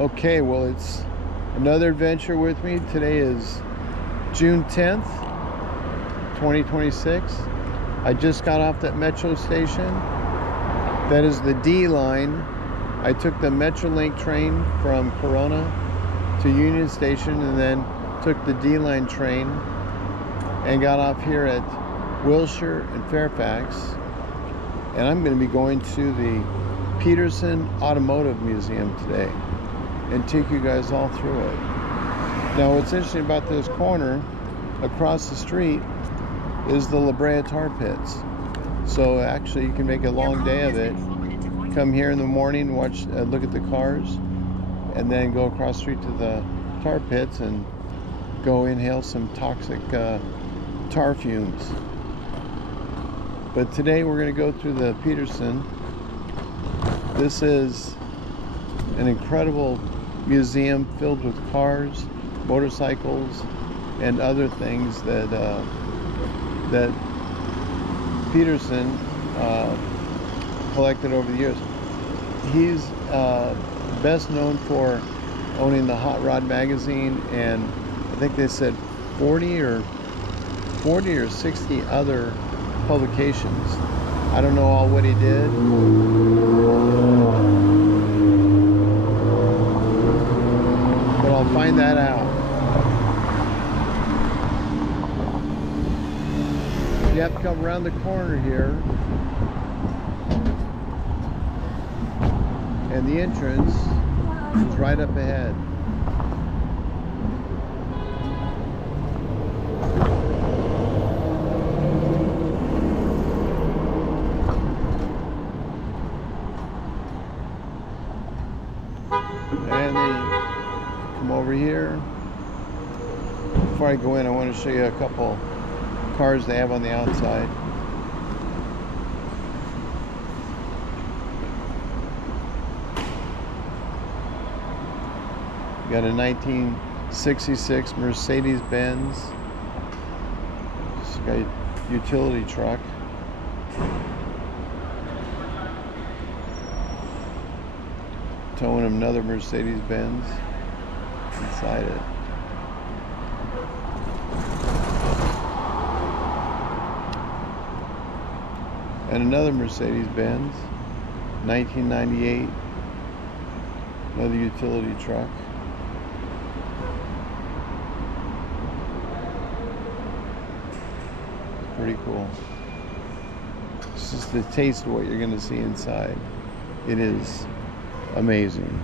Okay, well, it's another adventure with me. Today is June 10th, 2026. I just got off that metro station. That is the D line. I took the Metrolink train from Corona to Union Station and then took the D line train and got off here at Wilshire and Fairfax. And I'm going to be going to the Peterson Automotive Museum today and take you guys all through it. Now, what's interesting about this corner, across the street, is the La Brea tar pits. So actually, you can make a long day of it. Come here in the morning, watch, look at the cars, and then go across the street to the tar pits and go inhale some toxic tar fumes. But today we're going to go through the Peterson. This is an incredible museum filled with cars, motorcycles, and other things that that Peterson collected over the years. He's best known for owning the Hot Rod magazine, and I think they said 40 or 60 other publications. I don't know all what he did. But I'll find that out. You have to come around the corner here, and the entrance is right up ahead. And then come over here. Before I go in, I want to show you a couple cars they have on the outside. You got a 1966 Mercedes-Benz. It's got a utility truck. Towing another Mercedes-Benz inside it. And another Mercedes-Benz, 1998, another utility truck. Pretty cool. It's just a taste of what you're going to see inside. It is amazing.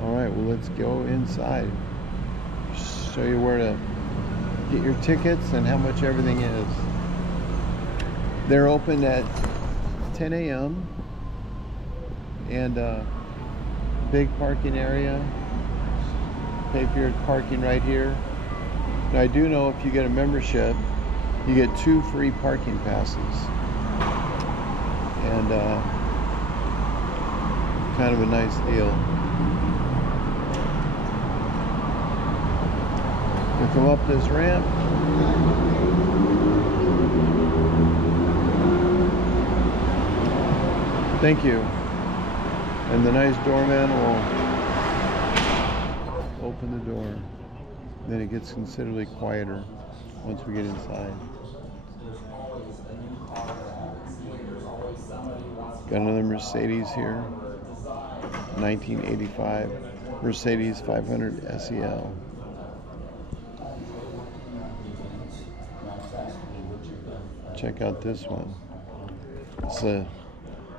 All right, well, let's go inside. Show you where to get your tickets and how much everything is. They're open at 10 a.m. and big parking area. Pay for your parking right here. Now, I do know if you get a membership, you get 2 free parking passes, and kind of a nice deal. You come up this ramp. Thank you. And the nice doorman will open the door. Then it gets considerably quieter once we get inside. Got another Mercedes here, 1985 Mercedes 500 SEL. Check out this one. It's a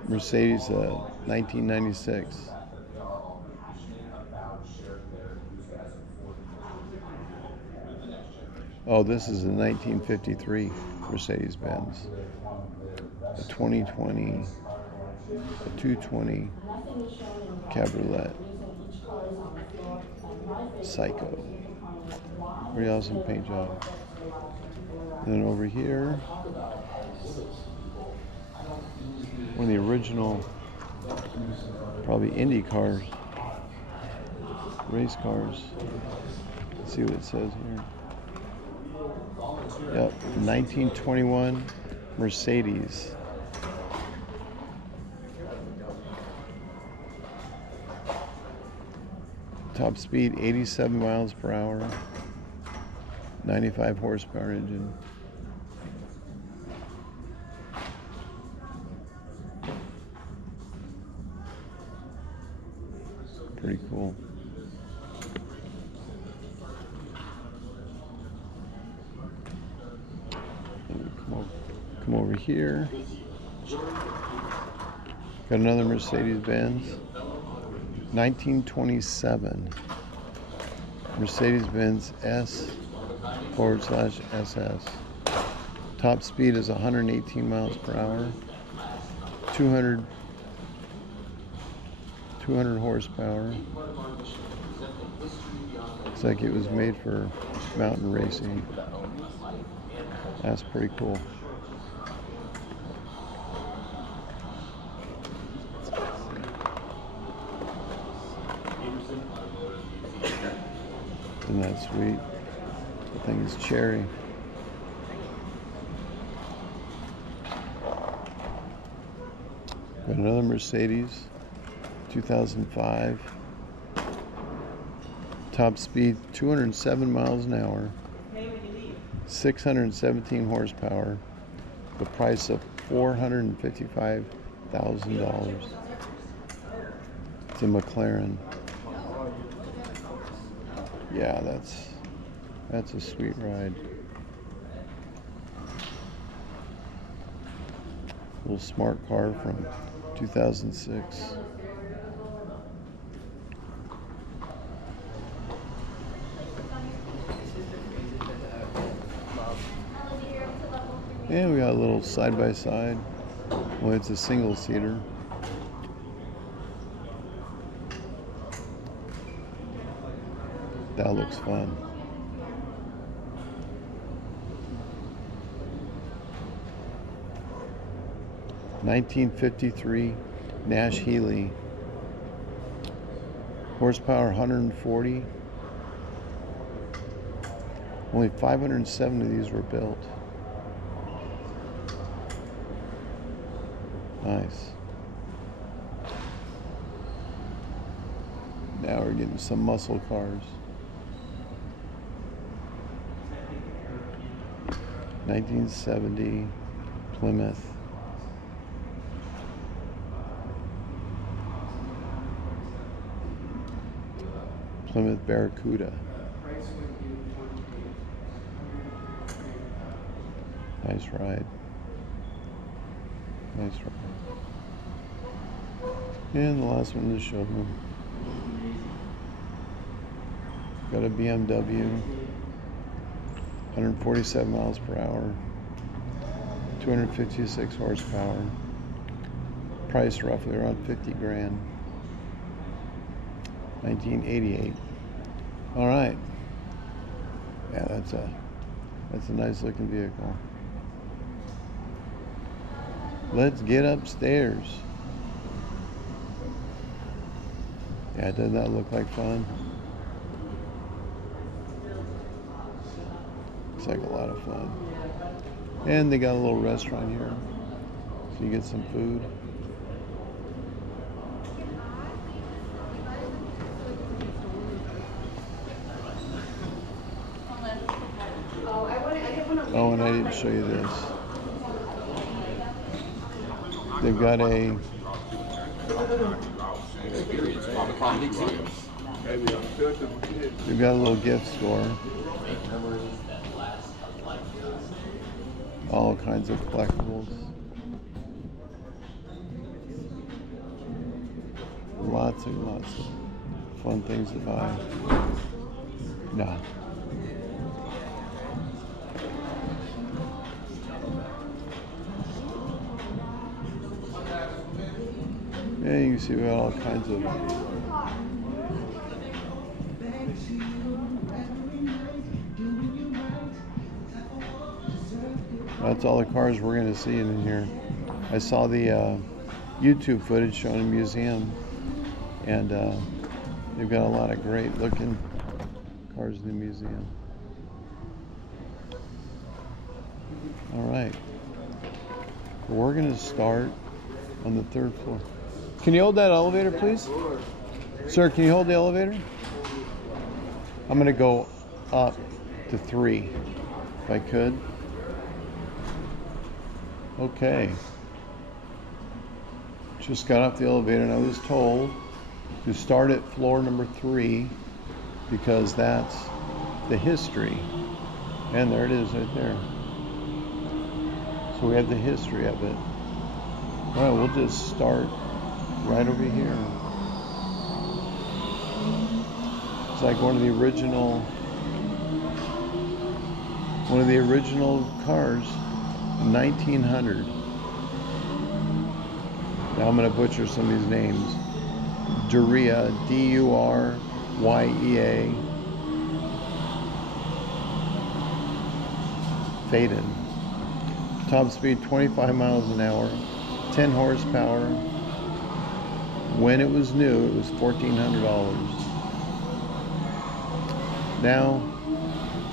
Mercedes 1996. Oh, this is a 1953 Mercedes-Benz. A 2020, a 220 Cabriolet. Psycho. Pretty awesome paint job. And then over here, one of the original, probably Indy cars, race cars. Let's see what it says here. Yep, 1921 Mercedes. Top speed 87 miles per hour, 95 horsepower engine. Pretty cool. Come over here. Got another Mercedes-Benz. 1927. Mercedes-Benz S/SS. Top speed is 118 miles per hour. 200 horsepower. Looks like it was made for mountain racing. That's pretty cool. Isn't that sweet? The thing is cherry. Got another Mercedes, 2005. Top speed 207 miles an hour. 617 horsepower. The price of $455,000. It's a McLaren. Yeah, that's a sweet ride. Little smart car from 2006. And we got a little side-by-side. Well, it's a single-seater. That looks fun. (1953) Nash Healy. Horsepower 140. Only 507 of these were built. Nice. Now we're getting some muscle cars. 1970 Plymouth. Plymouth Barracuda. Nice ride. Nice ride. And the last one in the showroom. Got a BMW. 147 miles per hour. 256 horsepower. Price roughly around 50 grand. 1988. All right. Yeah, that's a nice looking vehicle. Let's get upstairs. Yeah, doesn't that look like fun? Looks like a lot of fun. And they got a little restaurant here, so you get some food. Oh, and I didn't show you this. They've got a little gift store. All kinds of collectibles. Lots and lots of fun things to buy. Nah. Yeah, you can see we got all kinds of that's all the cars we're going to see in here. I saw the YouTube footage showing a museum, and they've got a lot of great looking cars in the museum. All right. we're gonna start on the 3rd floor. Can you hold that elevator, please? Sir, can you hold the elevator? I'm gonna go up to 3, if I could. Okay. Just got off the elevator and I was told to start at floor number 3 because that's the history. And there it is right there. So we have the history of it. All right, we'll just start right over here. It's like one of the original cars, 1900. Now I'm going to butcher some of these names. Durya, D-U-R-Y-E-A. Phaeton. Top speed 25 miles an hour, 10 horsepower. When it was new, it was $1,400. Now,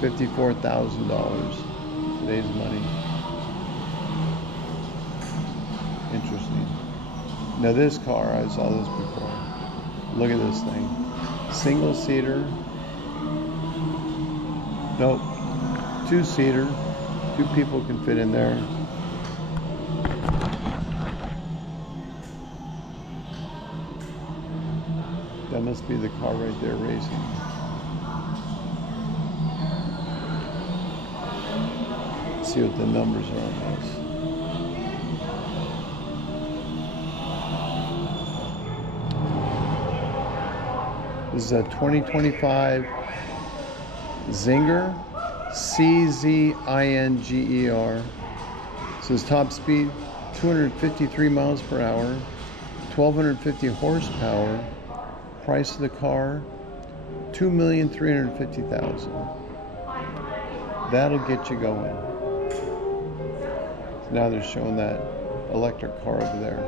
$54,000. Today's money. Interesting. Now this car, I saw this before. Look at this thing. Single seater. Nope. 2-seater. 2 people can fit in there. That must be the car right there racing. Let's see what the numbers are on this. This is a 2025 Zinger, C-Z-I-N-G-E-R. It says top speed 253 miles per hour, 1,250 horsepower. Price of the car, $2,350,000. That'll get you going. Now they're showing that electric car over there.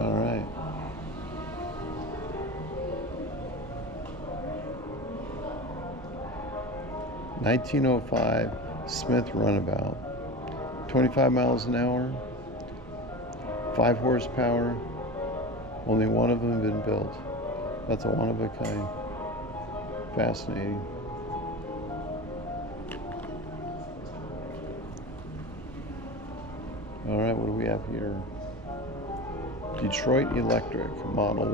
All right. (1905) Smith Runabout, 25 miles an hour, 5 horsepower. Only one of them have been built. That's a one of a kind. Fascinating. All right, what do we have here? Detroit Electric, model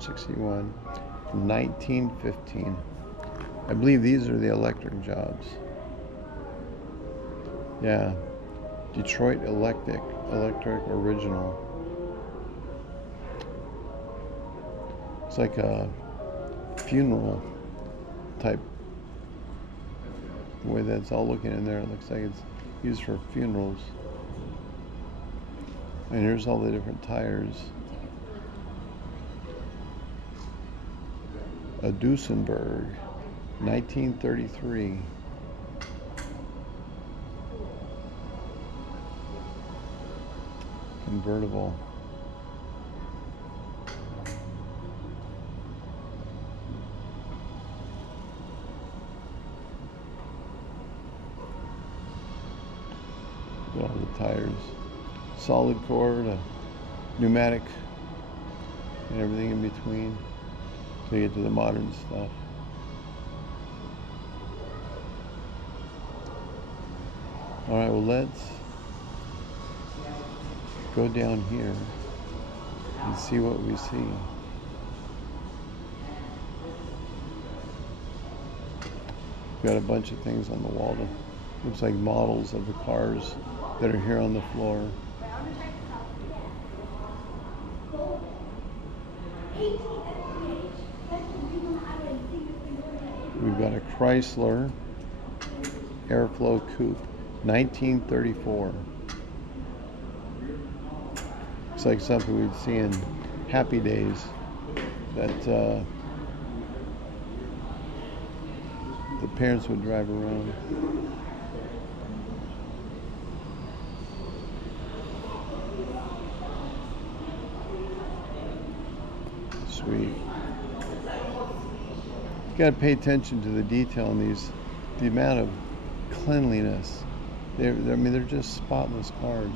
61 from 1915. I believe these are the electric jobs. Yeah, Detroit Electric original. It's like a funeral type. The way that's all looking in there, it looks like it's used for funerals. And here's all the different tires. A Duesenberg, 1933. Convertible. All the tires. Solid core to pneumatic and everything in between to get to the modern stuff. All right, well, let's go down here and see what we see. Got a bunch of things on the wall. Looks like models of the cars that are here on the floor. We've got a Chrysler Airflow Coupe, 1934. Looks like something we'd see in Happy Days. That the parents would drive around. Sweet. You got to pay attention to the detail in the amount of cleanliness. I mean, they're just spotless cars.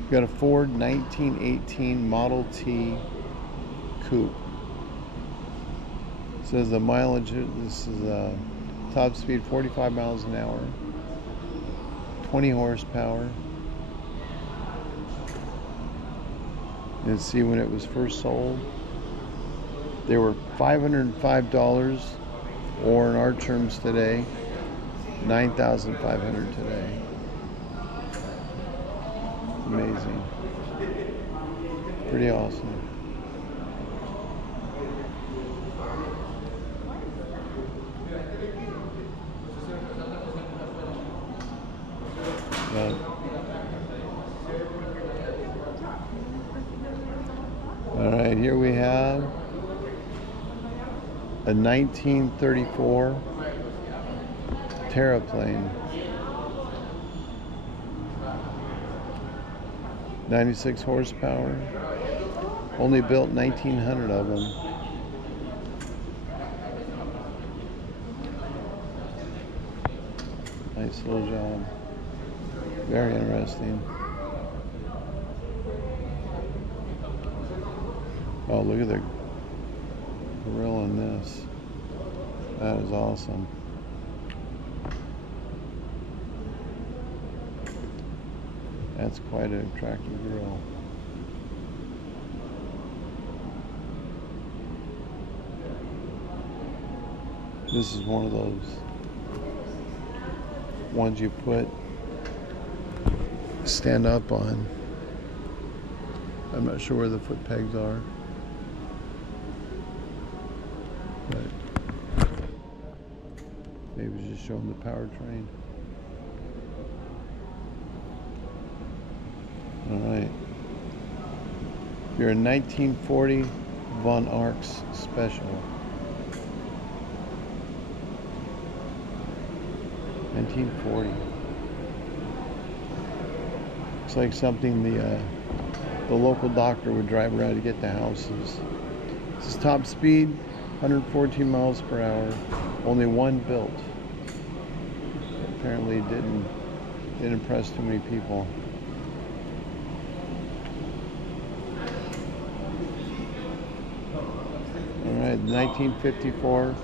We've got a Ford 1918 Model T Coupe. It says the mileage, this is top speed 45 miles an hour, 20 horsepower. And see when it was first sold, they were $505, or in our terms today, $9,500 today. Amazing. Pretty awesome. All right, here we have a 1934 Terraplane. 96 horsepower. Only built 1,900 of them. Nice little job. Very interesting. Oh, look at the grill in this. That is awesome. That's quite an attractive grill. This is one of those ones you stand up on. I'm not sure where the foot pegs are, but maybe just show them the powertrain. All right. You're a 1940 Von Arx Special. 1940. Looks like something the local doctor would drive around to get to houses. This is top speed, 114 miles per hour. Only one built. Apparently it didn't impress too many people. All right, 1954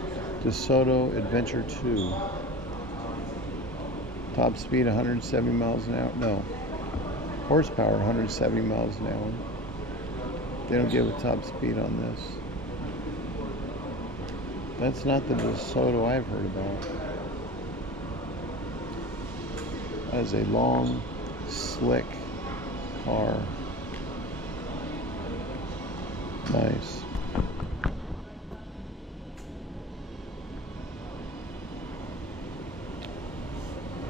DeSoto Adventure 2. Top speed 170 miles an hour. No, horsepower 170 miles an hour. They don't give a top speed on this. That's not the DeSoto I've heard about. That is a long, slick car. Nice.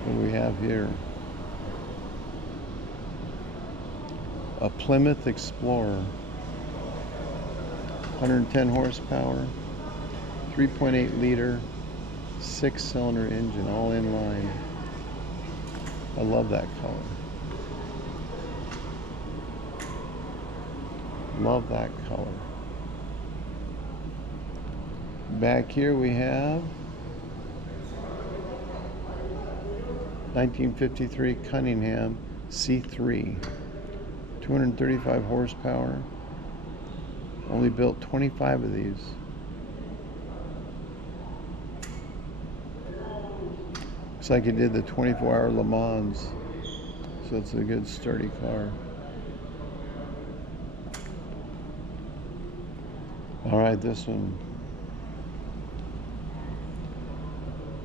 What do we have here? A Plymouth Explorer. 110 horsepower, 3.8 liter, 6-cylinder engine, all in line. I love that color. Love that color. Back here we have 1953 Cunningham C3, 235 horsepower. Only built 25 of these. Looks like it did the 24-hour Le Mans, so it's a good sturdy car. All right, this one.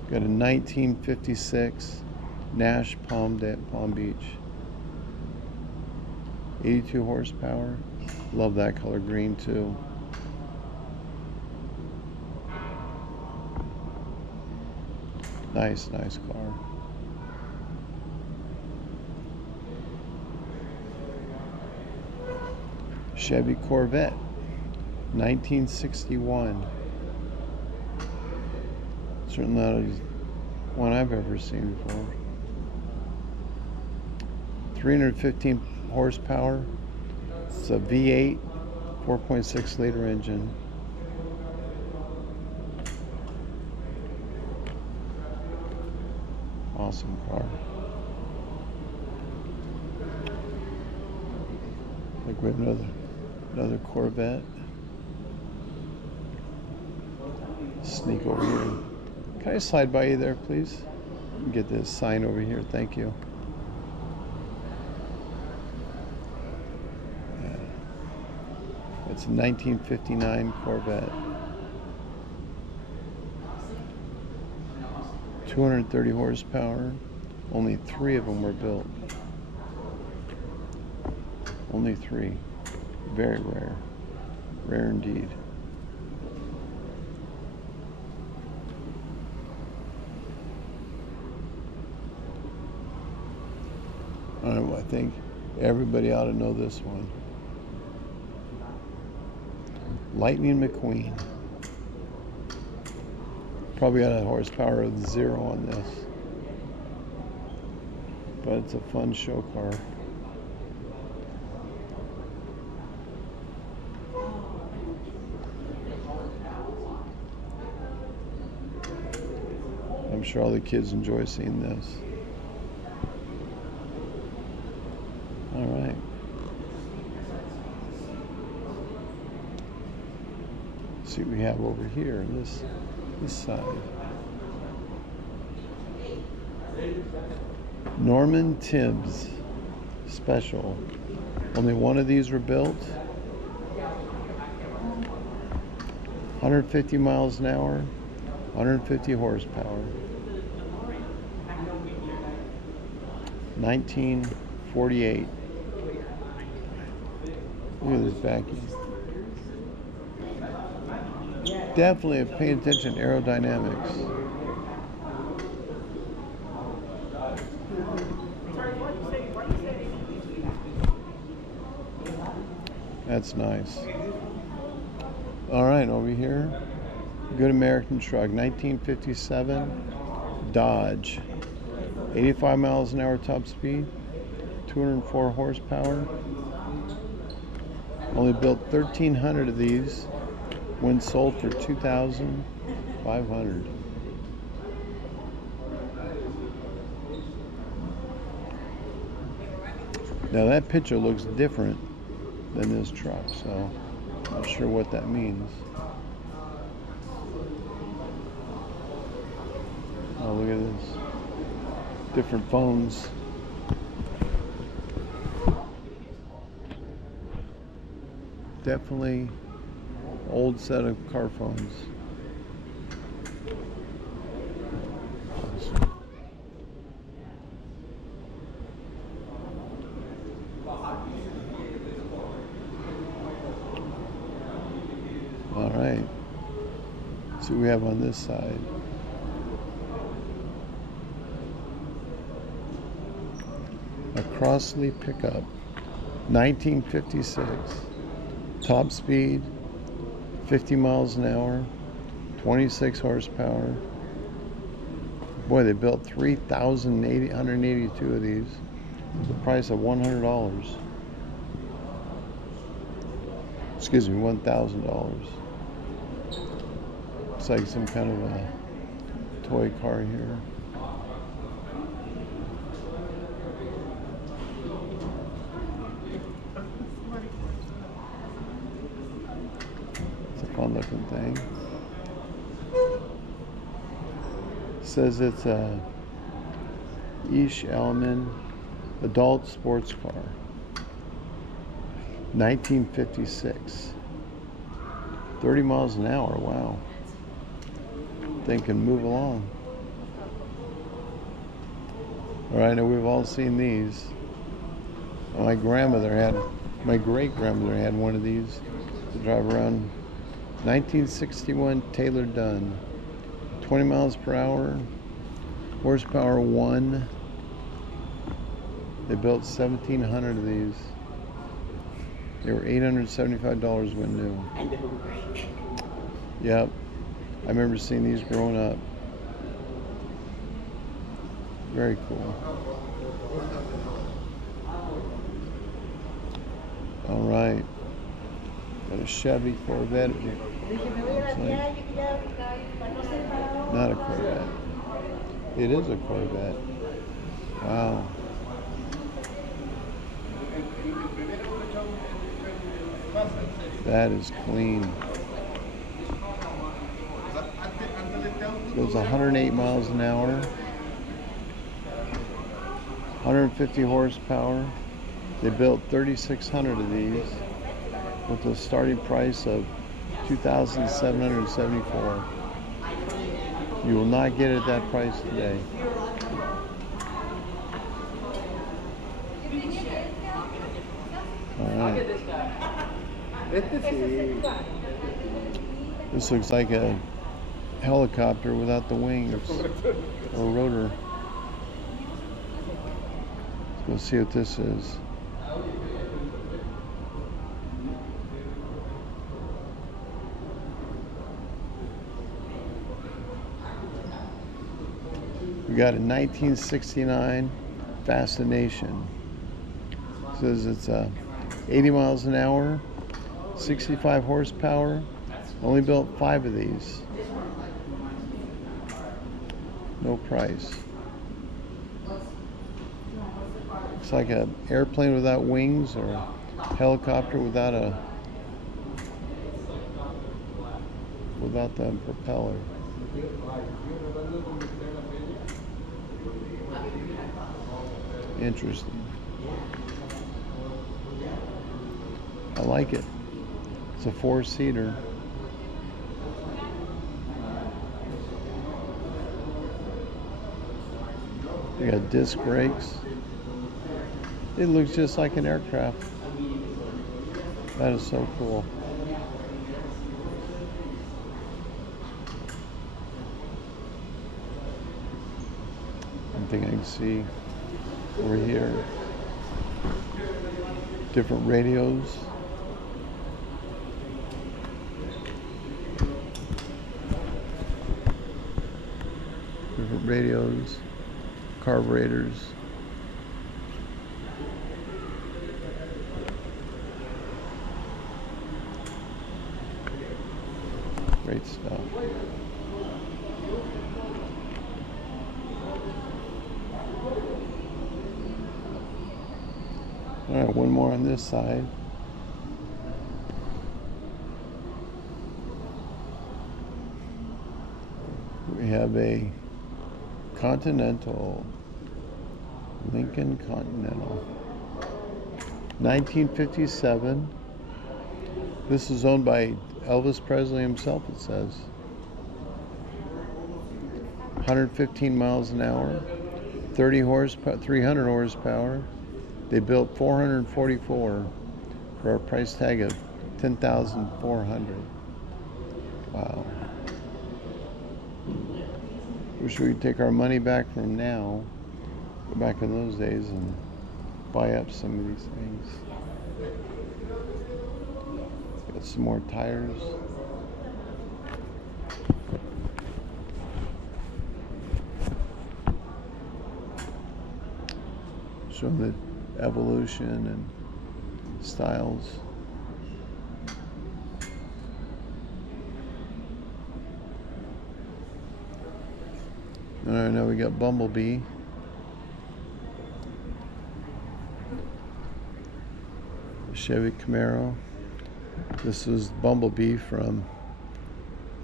Got a 1956 Nash Palm Beach. 82 horsepower. Love that color green too. Nice car. Chevy Corvette, 1961. Certainly not one I've ever seen before. 315 horsepower. It's a V8, 4.6 liter engine. awesome car. Like we have another Corvette. Sneak over here. Can I slide by you there, please? Get this sign over here. Thank you. Yeah. It's a 1959 Corvette. 230 horsepower. Only 3 of them were built. Only 3. Very rare. Rare indeed. I think everybody ought to know this one. Lightning McQueen. Probably got a horsepower of 0 on this. But it's a fun show car. I'm sure all the kids enjoy seeing this. All right. Let's see what we have over here on this side. Norman Tibbs Special. Only 1 of these were built. 150 miles an hour, 150 horsepower. 1948. Look at this backing. Definitely paying attention to aerodynamics. That's nice. All right, over here, good American truck, 1957 Dodge. 85 miles an hour top speed, 204 horsepower. Only built 1,300 of these. When sold for $2,500. Now that picture looks different than this truck, so I'm not sure what that means. Oh, look at this. Different phones. Definitely old set of car phones. All right. See what we have on this side. A Crossley pickup, 1956. Top speed, 50 miles an hour, 26 horsepower. Boy, they built 3,182 of these. The price of $100. Excuse me, $1,000. Looks like some kind of a toy car here. Fun looking thing. Says it's a Ish Elman adult sports car. 1956. 30 miles an hour, wow. Thing can move along. All right, I know we've all seen these. My great grandmother had one of these to drive around. 1961 Taylor Dunn, 20 miles per hour, horsepower 1. They built 1,700 of these. They were $875 when new. Yep, I remember seeing these growing up. Very cool. All right. Got a Chevy Corvette. Not a Corvette. It is a Corvette. Wow. That is clean. Goes 108 miles an hour. 150 horsepower. They built 3,600 of these with a starting price of $2,774. You will not get it at that price today. All right. This looks like a helicopter without the wings or rotor. Let's see what this is. We got a 1969 Fascination. It says it's 80 miles an hour, 65 horsepower. Only built 5 of these. No price. Looks like an airplane without wings or a helicopter without the propeller. Interesting. I like it. It's a 4-seater. We got disc brakes. It looks just like an aircraft. That is so cool. One thing I can see over here, different radios. Different radios, carburetors. Great stuff. All right, one more on this side. We have a Continental, Lincoln Continental, 1957. This is owned by Elvis Presley himself, it says. 115 miles an hour, 30 horsepower, 300 horsepower. They built 444 for a price tag of $10,400. Wow. Wish we could take our money back from now, go back in those days and buy up some of these things. Got some more tires. Showing the evolution and styles. All right, now we got Bumblebee. Chevy Camaro. This was Bumblebee from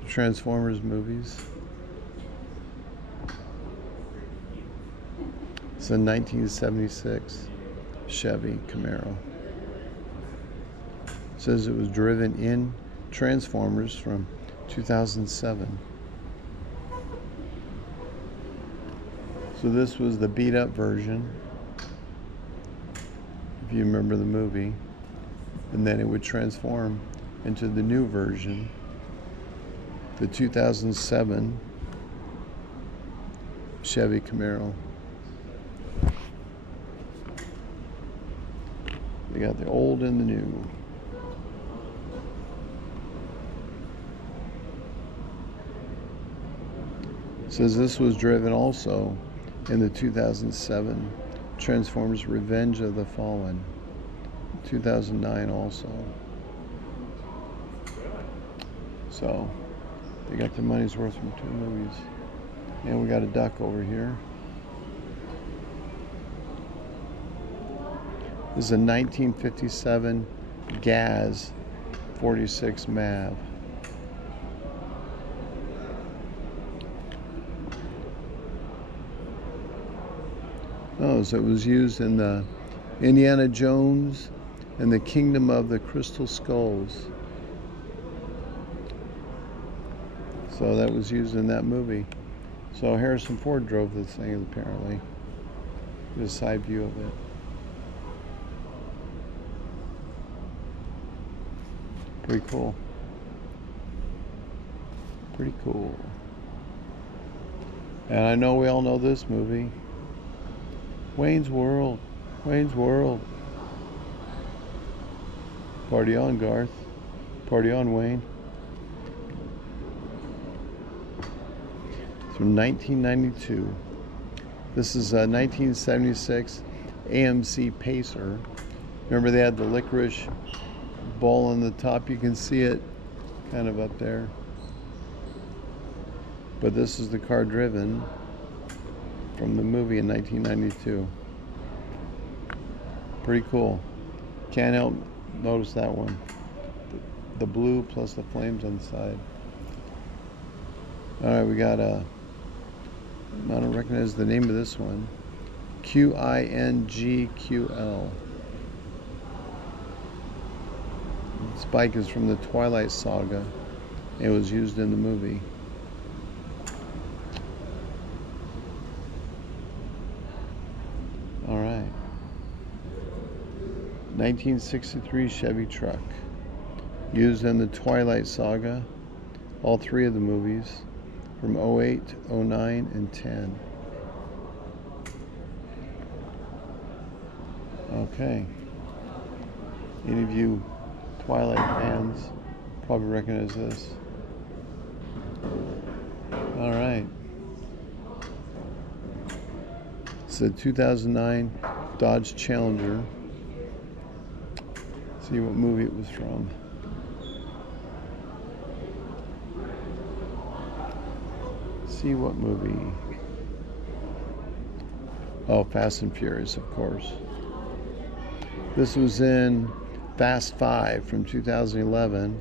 the Transformers movies. It's a 1976 Chevy Camaro. It says it was driven in Transformers from 2007. So this was the beat up version, if you remember the movie, and then it would transform into the new version, the 2007 Chevy Camaro. They got the old and the new. It says this was driven also in the 2007 Transformers Revenge of the Fallen. 2009 also. So they got their money's worth from 2 movies. And we got a duck over here. This is a 1957 Gaz 46 MAV. Oh, so it was used in the Indiana Jones and the Kingdom of the Crystal Skulls. So that was used in that movie. So Harrison Ford drove this thing apparently. Get a side view of it. Pretty cool. Pretty cool. And I know we all know this movie. Wayne's World. Wayne's World. Party on, Garth. Party on, Wayne. It's from 1992. This is a 1976 AMC Pacer. Remember they had the licorice ball on the top. You can see it kind of up there. But this is the car driven from the movie in 1992. Pretty cool. Can't help notice that one. The blue plus the flames on the side. Alright, we got a, I don't recognize the name of this one. QINGQL. This bike is from the Twilight Saga. It was used in the movie. Alright. 1963 Chevy truck. Used in the Twilight Saga. All three of the movies. From 08, 09, and 10. Okay. Any of you Twilight fans probably recognize this. Alright. It's a 2009 Dodge Challenger. See what movie it was from. See what movie. Oh, Fast and Furious, of course. This was in Fast 5 from 2011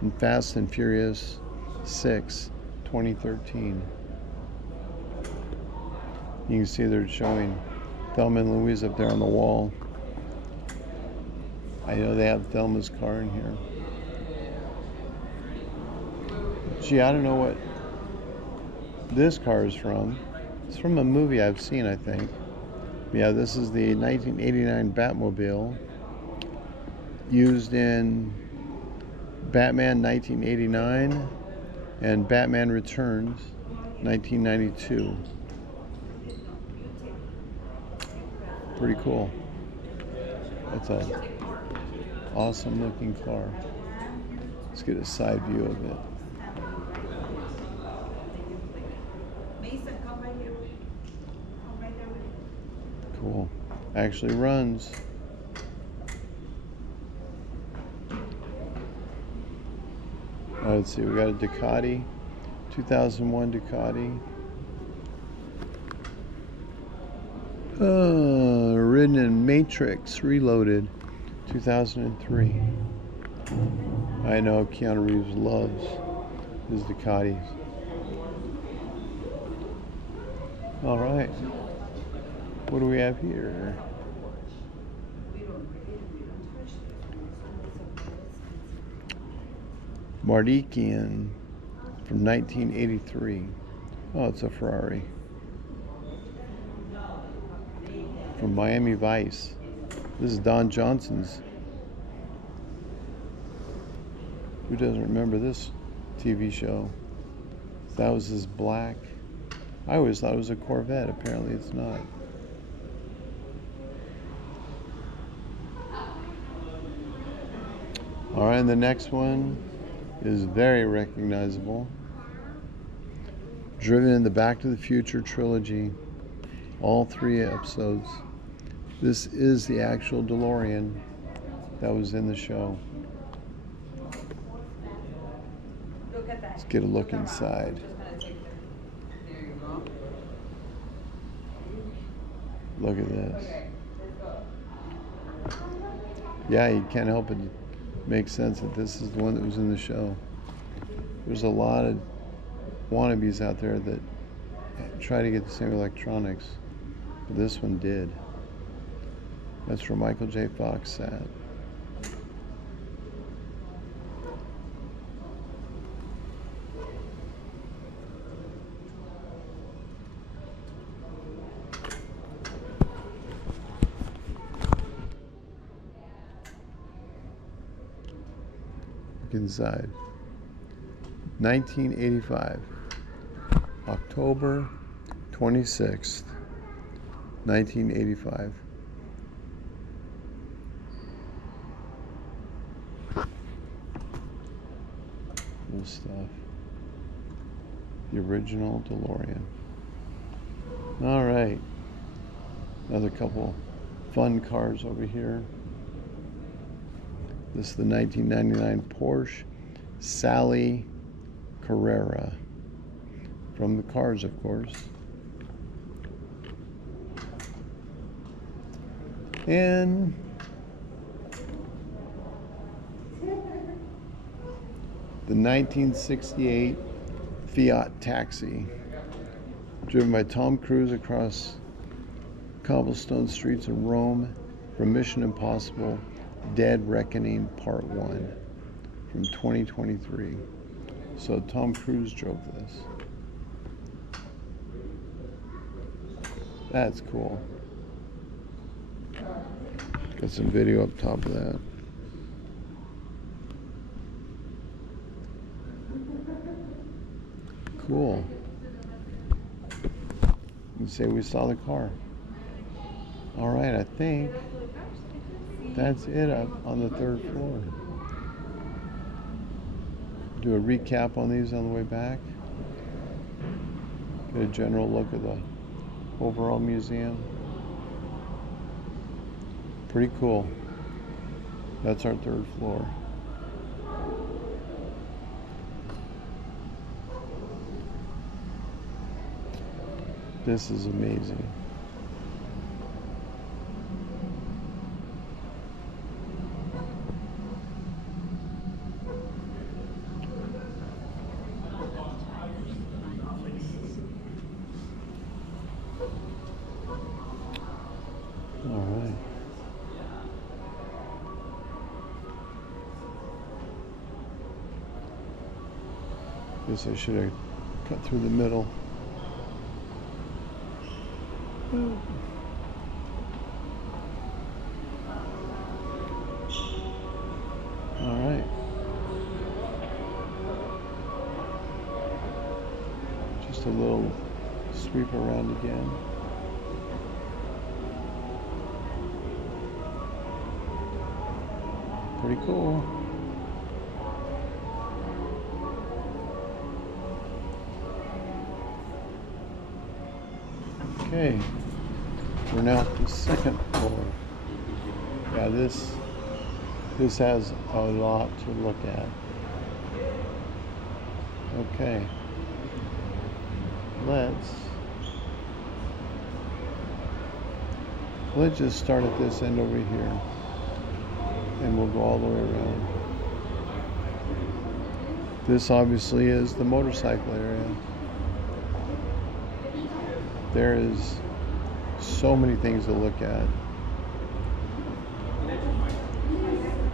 and Fast and Furious 6, 2013. You can see they're showing Thelma and Louise up there on the wall. I know they have Thelma's car in here. Gee, I don't know what this car is from. It's from a movie I've seen, I think. Yeah, this is the 1989 Batmobile. Used in Batman 1989 and Batman Returns 1992. Pretty cool. That's an awesome looking car. Let's get a side view of it. Cool. Actually runs. Let's see, we got a Ducati, 2001 Ducati. Ridden in Matrix Reloaded, 2003. I know Keanu Reeves loves his Ducatis. All right. What do we have here? Mardikian from 1983. Oh, it's a Ferrari. From Miami Vice. This is Don Johnson's. Who doesn't remember this TV show? That was his black. I always thought it was a Corvette. Apparently it's not. All right, and the next one is very recognizable. Driven in the Back to the Future trilogy. All 3 episodes. This is the actual DeLorean that was in the show. Let's get a look inside. Look at this. Yeah, you can't help but make sense that this is the one that was in the show. There's a lot of wannabes out there that try to get the same electronics, but this one did. That's where Michael J. Fox sat. Look inside. 1985, October 26th, 1985. Cool stuff. The original DeLorean. All right. Another couple fun cars over here. This is the 1999 Porsche Sally Carrera. From the Cars, of course. And the 1968 Fiat Taxi, driven by Tom Cruise across cobblestone streets in Rome from Mission Impossible Dead Reckoning Part 1 from 2023. So Tom Cruise drove this. That's cool. Got some video up top of that. Cool. You say we saw the car. All right, I think that's it up on the third floor. Do a recap on these on the way back. Get a general look at the overall museum. Pretty cool. That's our third floor. This is amazing. All right. Guess I should have cut through the middle. All right. Just a little sweep around again. Pretty cool. Okay, we're now at the second floor. Yeah, this has a lot to look at. Okay, let's just start at this end over here, and we'll go all the way around. This obviously is the motorcycle area. There is so many things to look at.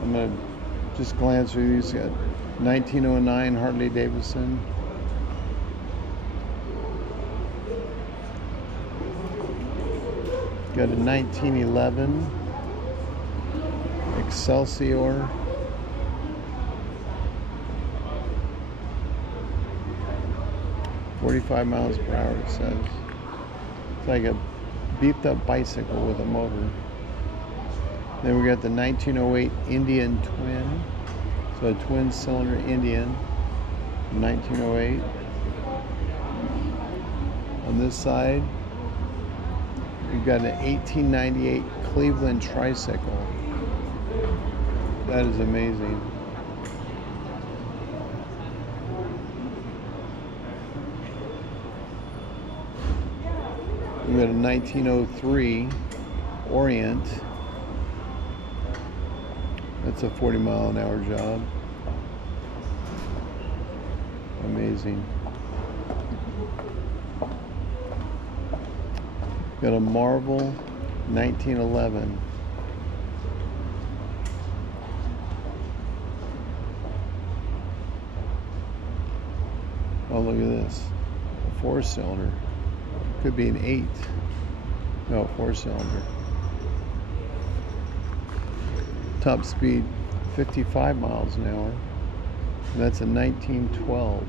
I'm going to just glance through these. Got 1909 Harley Davidson. Got a 1911 Excelsior. .45 miles per hour, it says. It's like a beefed up bicycle with a motor. Then we got the 1908 Indian Twin. So a twin cylinder Indian, 1908. On this side, we've got an 1898 Cleveland tricycle. That is amazing. We got a 1903 Orient. That's a 40-mile-an-hour job. Amazing. Got a Marvel 1911. Oh, look at this. A 4-cylinder. Could be an 8. No, 4-cylinder. Top speed 55 miles an hour. And that's a 1912.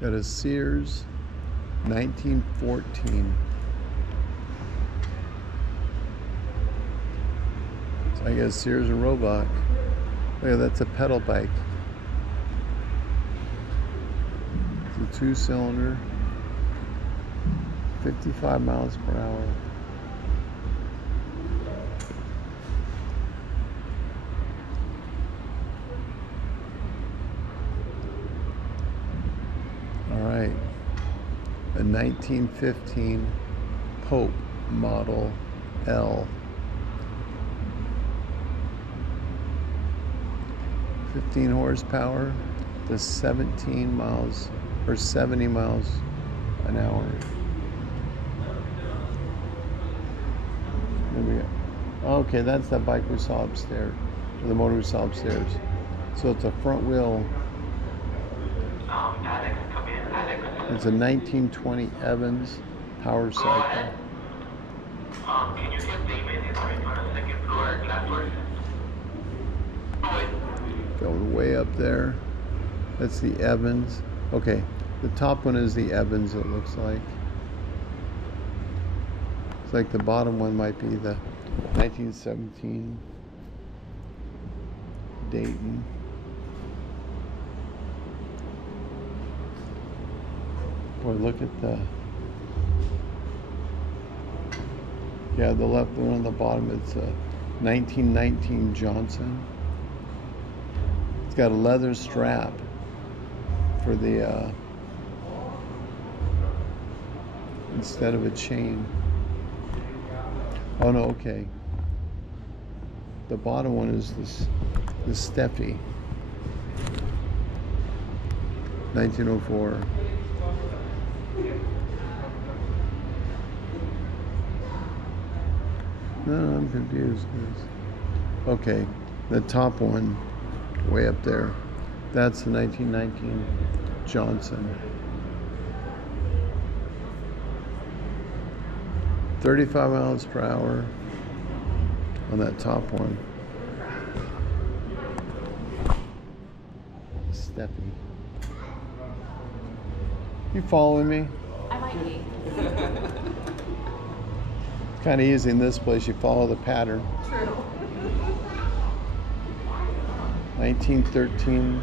Got a Sears 1914. So I guess Sears and Roebuck. Look, that's a pedal bike. It's a 2-cylinder, 55 miles per hour. All right, a 1915 Pope Model L. 15 horsepower to 17 miles or 70 miles an hour. There we go. Okay, that's that bike we saw upstairs, or the motor we saw upstairs. So it's a front wheel. Alex, come in, Alex. It's a 1920 Evans power cycle. Go ahead. Can you get Damon? It's right on the second floor, glass doors. Going way up there. That's the Evans. Okay, the top one is the Evans, it looks like. It's like the bottom one might be the 1917 Dayton. Boy, look at the... Yeah, the left one on the bottom, it's a 1919 Johnson. It's got a leather strap for the instead of a chain. Oh no, okay. The bottom one is this Steffi, 1904. No, I'm confused. Okay, the top one, way up there, that's the 1919 Johnson. 35 miles per hour on that top one. Steffi. You following me? I might be. It's kind of easy in this place. You follow the pattern. True. 1913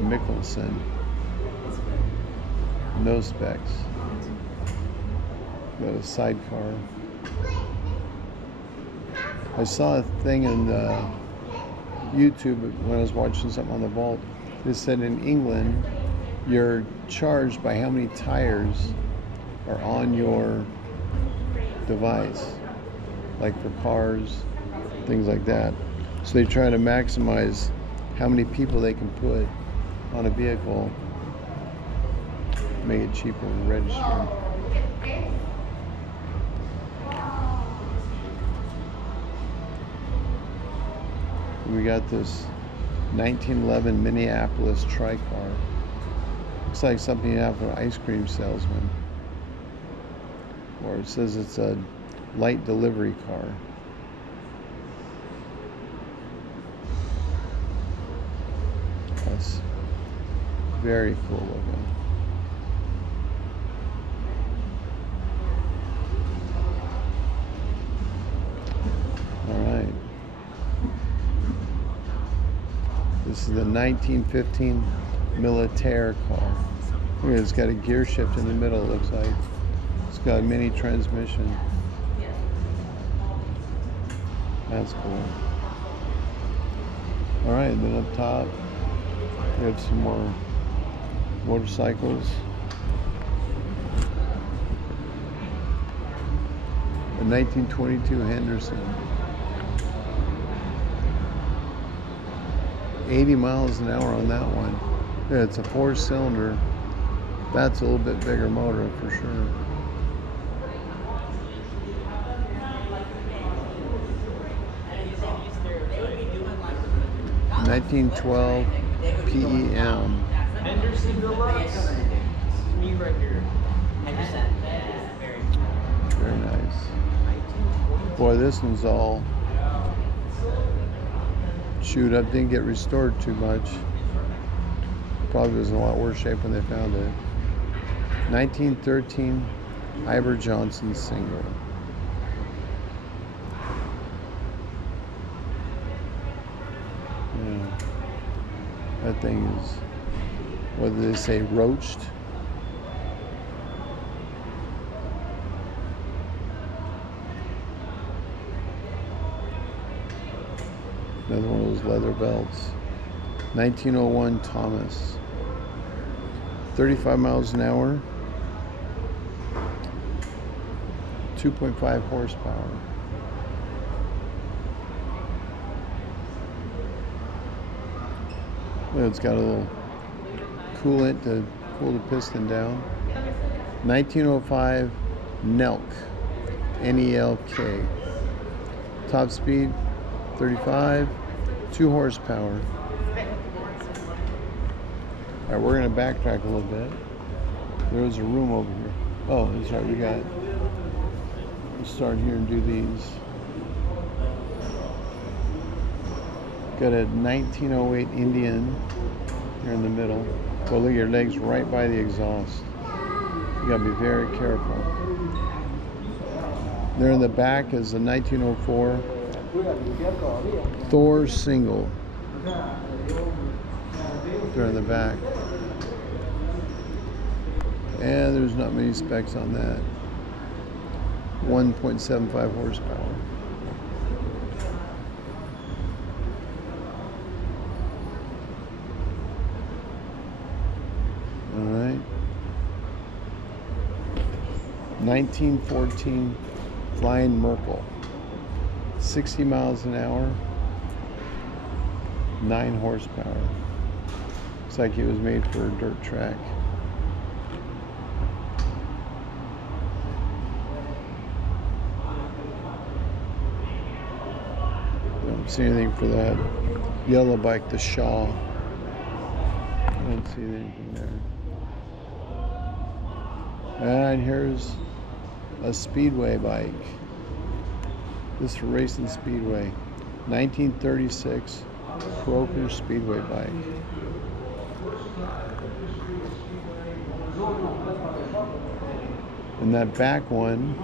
Mickelson. No specs. Got a sidecar. I saw a thing in YouTube when I was watching something on the vault. They said in England, you're charged by how many tires are on your device, like for cars, things like that. So they try to maximize how many people they can put on a vehicle, make it cheaper to register. We got this 1911 Minneapolis tri-car. Looks like something you have for an ice cream salesman. Or it says it's a light delivery car. That's very cool looking. All right. This is the 1915 Militaire car. Look, it's got a gear shift in the middle, it looks like. It's got a mini transmission. That's cool. All right, then up top, we have some more motorcycles. A 1922 Henderson. 80 miles an hour on that one. Yeah, it's a 4-cylinder. That's a little bit bigger motor for sure. (1912) PEM. Henderson Deluxe. Me right here. Henderson. Very nice. Boy, this one's all chewed up. Didn't get restored too much. Probably was in a lot worse shape when they found it. 1913 Iver Johnson single. Yeah. That thing is, what do they say, roached? Another one of those leather belts. 1901 Thomas. 35 miles an hour. 2.5 horsepower. It's got a little coolant to cool the piston down. 1905 Nelk. N-E-L-K. Top speed 35, 2 horsepower. All right, we're going to backtrack a little bit. There was a room over here. Oh, that's right, we'll start here and do these. Got a 1908 Indian here in the middle. Well, look at your legs right by the exhaust. You gotta be very careful. There in the back is a 1904 Thor single. There in the back. And there's not many specs on that. 1.75 horsepower. All right. 1914 Flying Merkel. 60 miles an hour. 9 horsepower. Looks like it was made for a dirt track. Don't see anything for that yellow bike, the Shaw. I don't see anything there. And here's a Speedway bike. This is for racing Speedway. 1936 Croker Speedway bike. And that back one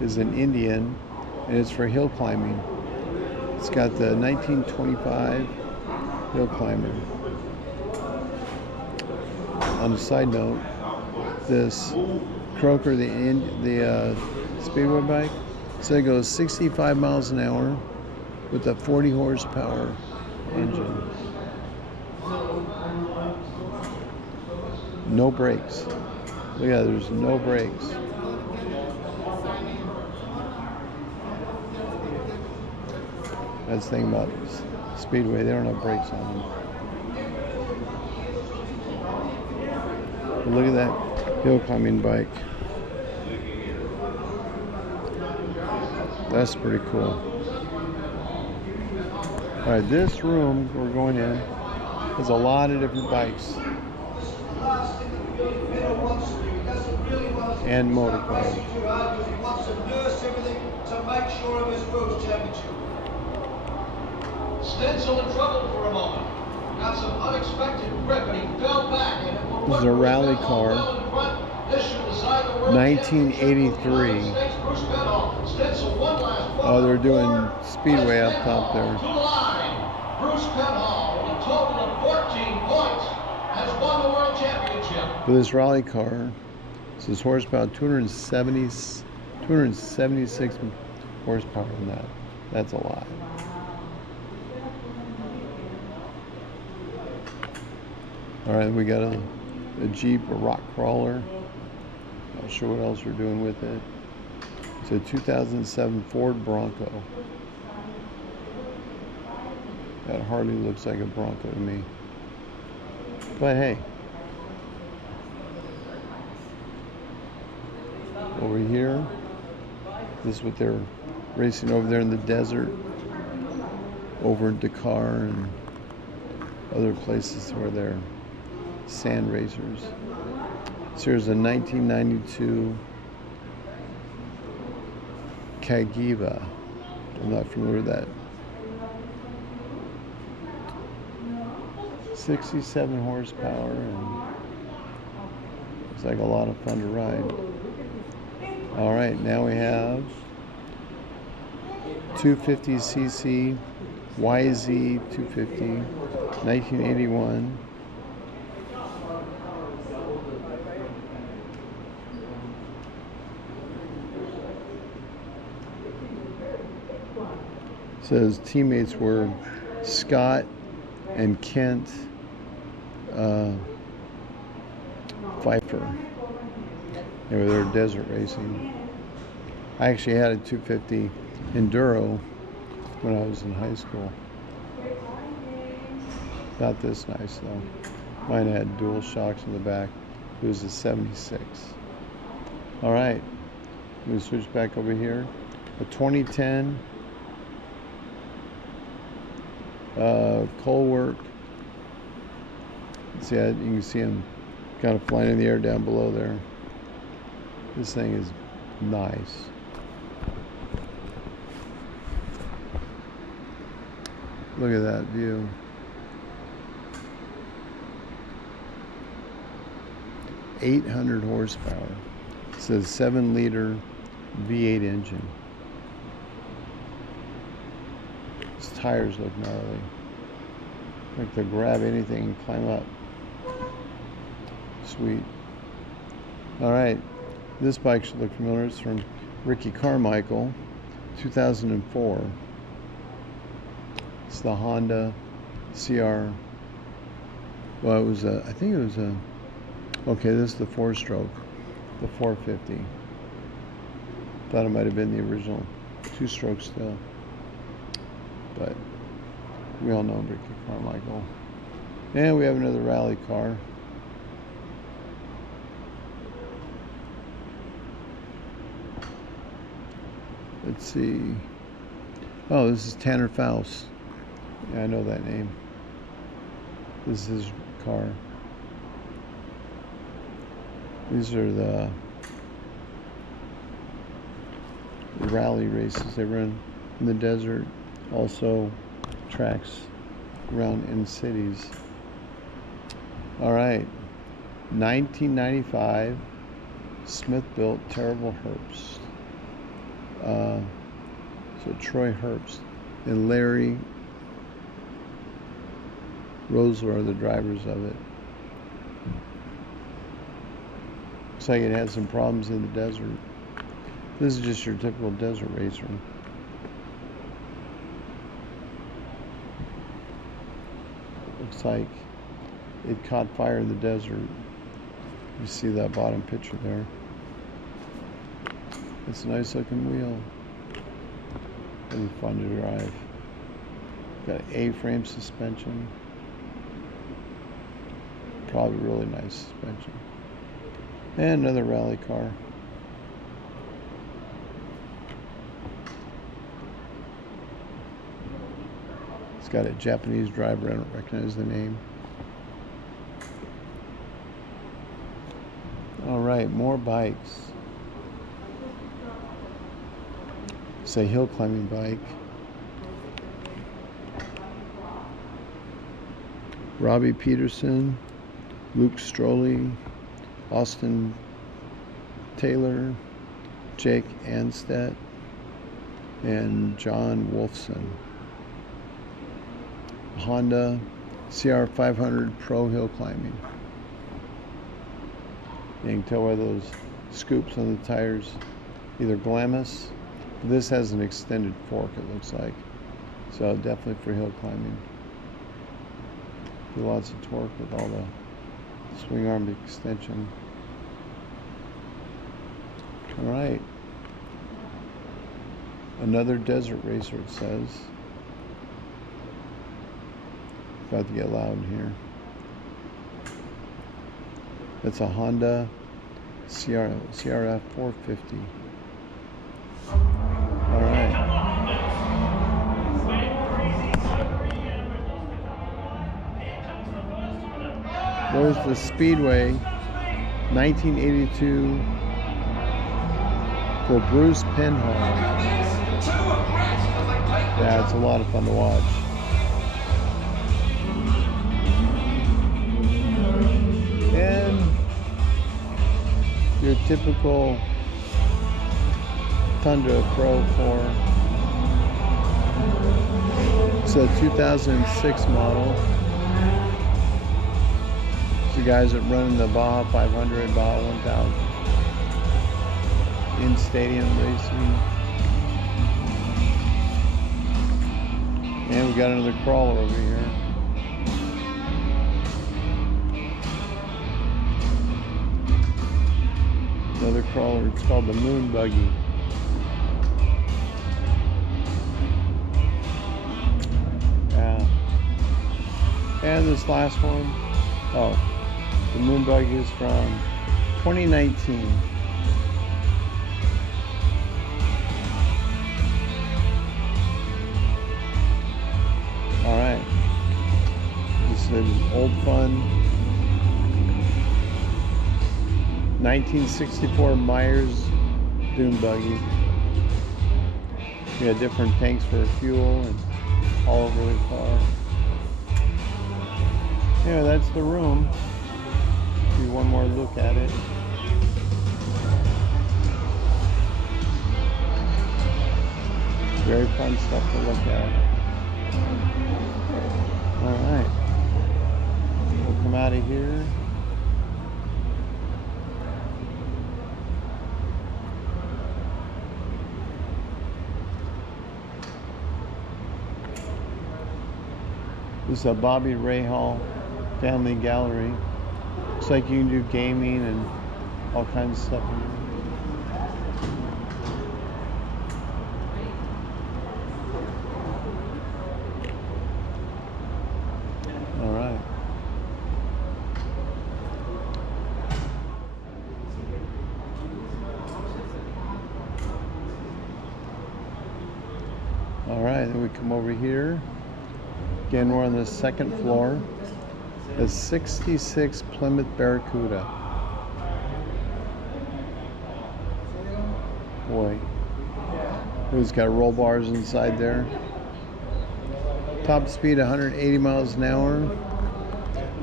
is an Indian, and it's for hill climbing. It's got the 1925 hill climber. On a side note, this Croker, the Speedway bike, so it goes 65 miles an hour with a 40 horsepower engine. No brakes. Look at that, there's no brakes. That's the thing about Speedway, they don't have brakes on them. But look at that hill climbing bike. That's pretty cool. All right, this room we're going in has a lot of different bikes and motor cars. He wants to nurse everything to make sure of his world championship. Stencil in trouble for a moment. Got some unexpected grip and he fell back. And this is a rally car. 1983. Oh, they're doing Speedway up top there. Bruce Penhall, with a total of 14 points, has won the world championship. For this rally car, this is horsepower 276 horsepower in that. That's a lot. All right, we got a Jeep, a rock crawler. Not sure what else we're doing with it. It's a 2007 Ford Bronco. That hardly looks like a Bronco to me. But hey. Over here, this is what they're racing over there in the desert, over in Dakar and other places where they're sand racers. So here's a 1992 Kagiva. I'm not familiar with that. 67 horsepower, and it's like a lot of fun to ride. All right, now we have 250cc YZ 250, 1981. Says teammates were Scott and Kent Pfeiffer. They were there desert racing. I actually had a 250 Enduro when I was in high school. Not this nice though. Mine had dual shocks in the back. It was a 76. All right, I'm going to switch back over here. A 2010 Coalwork. See, you can see him kind of flying in the air down below there. This thing is nice. Look at that view. .800 horsepower. It says 7-liter V8 engine. His tires look gnarly. Like they'll grab anything and climb up. Sweet. All right. This bike should look familiar. It's from Ricky Carmichael, 2004. It's the Honda CR. Well, it was I think it was okay, this is the 4-stroke, the 450. Thought it might have been the original 2-stroke still. But we all know Ricky Carmichael. And we have another rally car. Let's see. Oh, this is Tanner Faust. Yeah, I know that name. This is his car. These are the rally races they run in the desert. Also tracks around in cities. All right. 1995 Smith-built Terrible Herbst. So Troy Herbst and Larry Rosler are the drivers of it. Looks like it had some problems in the desert. This is just your typical desert racer. Looks like it caught fire in the desert. You see that bottom picture there. It's a nice looking wheel. Really fun to drive. Got A-frame suspension. Probably really nice suspension. And another rally car. It's got a Japanese driver. I don't recognize the name. All right, more bikes. It's a hill climbing bike. Robbie Peterson, Luke Strolley, Austin Taylor, Jake Anstedt, and John Wolfson. Honda CR500 Pro Hill Climbing. You can tell by those scoops on the tires, either Glamis This has an extended fork, it looks like. So definitely for hill climbing. Do lots of torque with all the swing arm extension. All right. Another desert racer, it says. About to get loud in here. It's a Honda CRF 450. All right. There's the Speedway 1982 for Bruce Penhall. Yeah, it's a lot of fun to watch. And your typical Tundra Pro 4. It's a 2006 model. It's the guys that run the Baja 500, Baja 1000 in stadium racing. And we got another crawler over here. Another crawler, it's called the Moon Buggy. Yeah. And this last one, oh, the Moon Buggy is from 2019. All right. This is an old fun 1964 Myers dune buggy. We got different tanks for fuel and all over the car. Yeah, that's the room. Do one more look at it. Very fun stuff to look at. All right. We'll come out of here. This is a Bobby Rahal family gallery. Looks like you can do gaming and all kinds of stuff in here. All right. All right, then we come over here. Again, we're on the second floor. A 66 Plymouth Barracuda. Boy, it's got roll bars inside there. Top speed 180 miles an hour.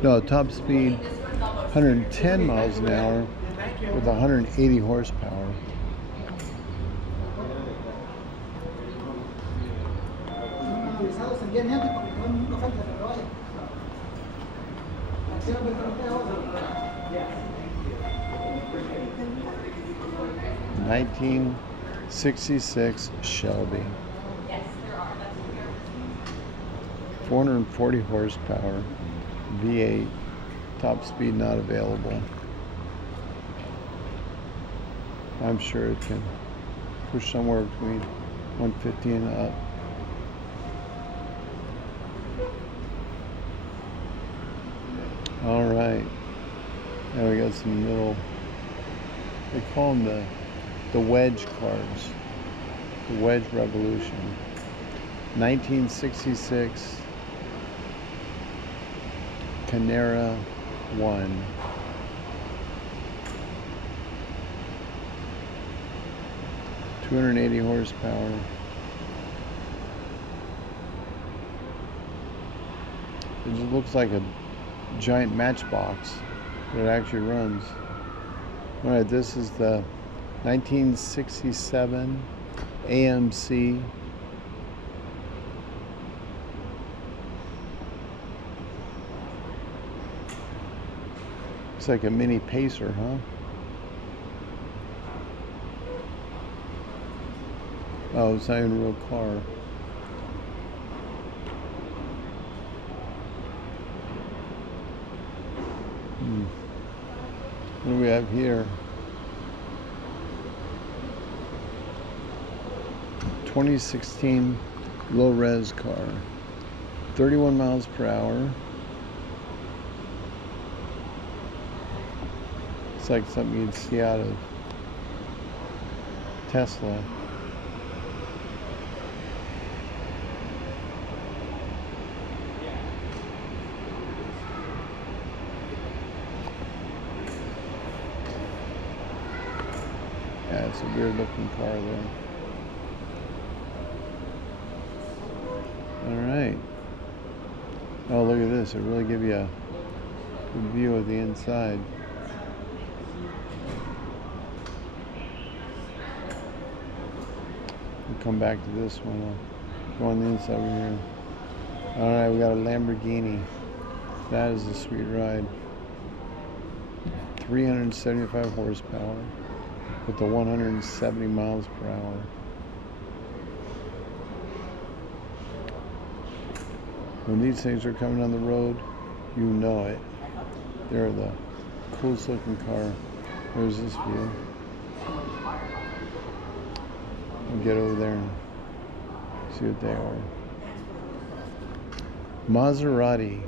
No, top speed 110 miles an hour with 180 horsepower. '66 Shelby. 440 horsepower, V8, top speed not available. I'm sure it can push somewhere between 150 and up. All right, now we got some little, they call them the wedge cars, the wedge revolution. 1966 Canera 1. .280 horsepower. It just looks like a giant matchbox, but it actually runs. All right, this is the 1967 AMC. It's like a mini Pacer, huh? Oh, it's not even a real car. What do we have here? 2016 low-res car. 31 miles per hour. It's like something you'd see out of Tesla. Yeah, it's a weird looking car there. Alright. Oh, look at this. It really gives you a good view of the inside. We'll come back to this one. I'll go on the inside over here. Alright, we got a Lamborghini. That is a sweet ride. 375 horsepower with the 170 miles per hour. When these things are coming on the road, you know it. They're the coolest looking car. There's this view. We'll get over there and see what they are. Maserati,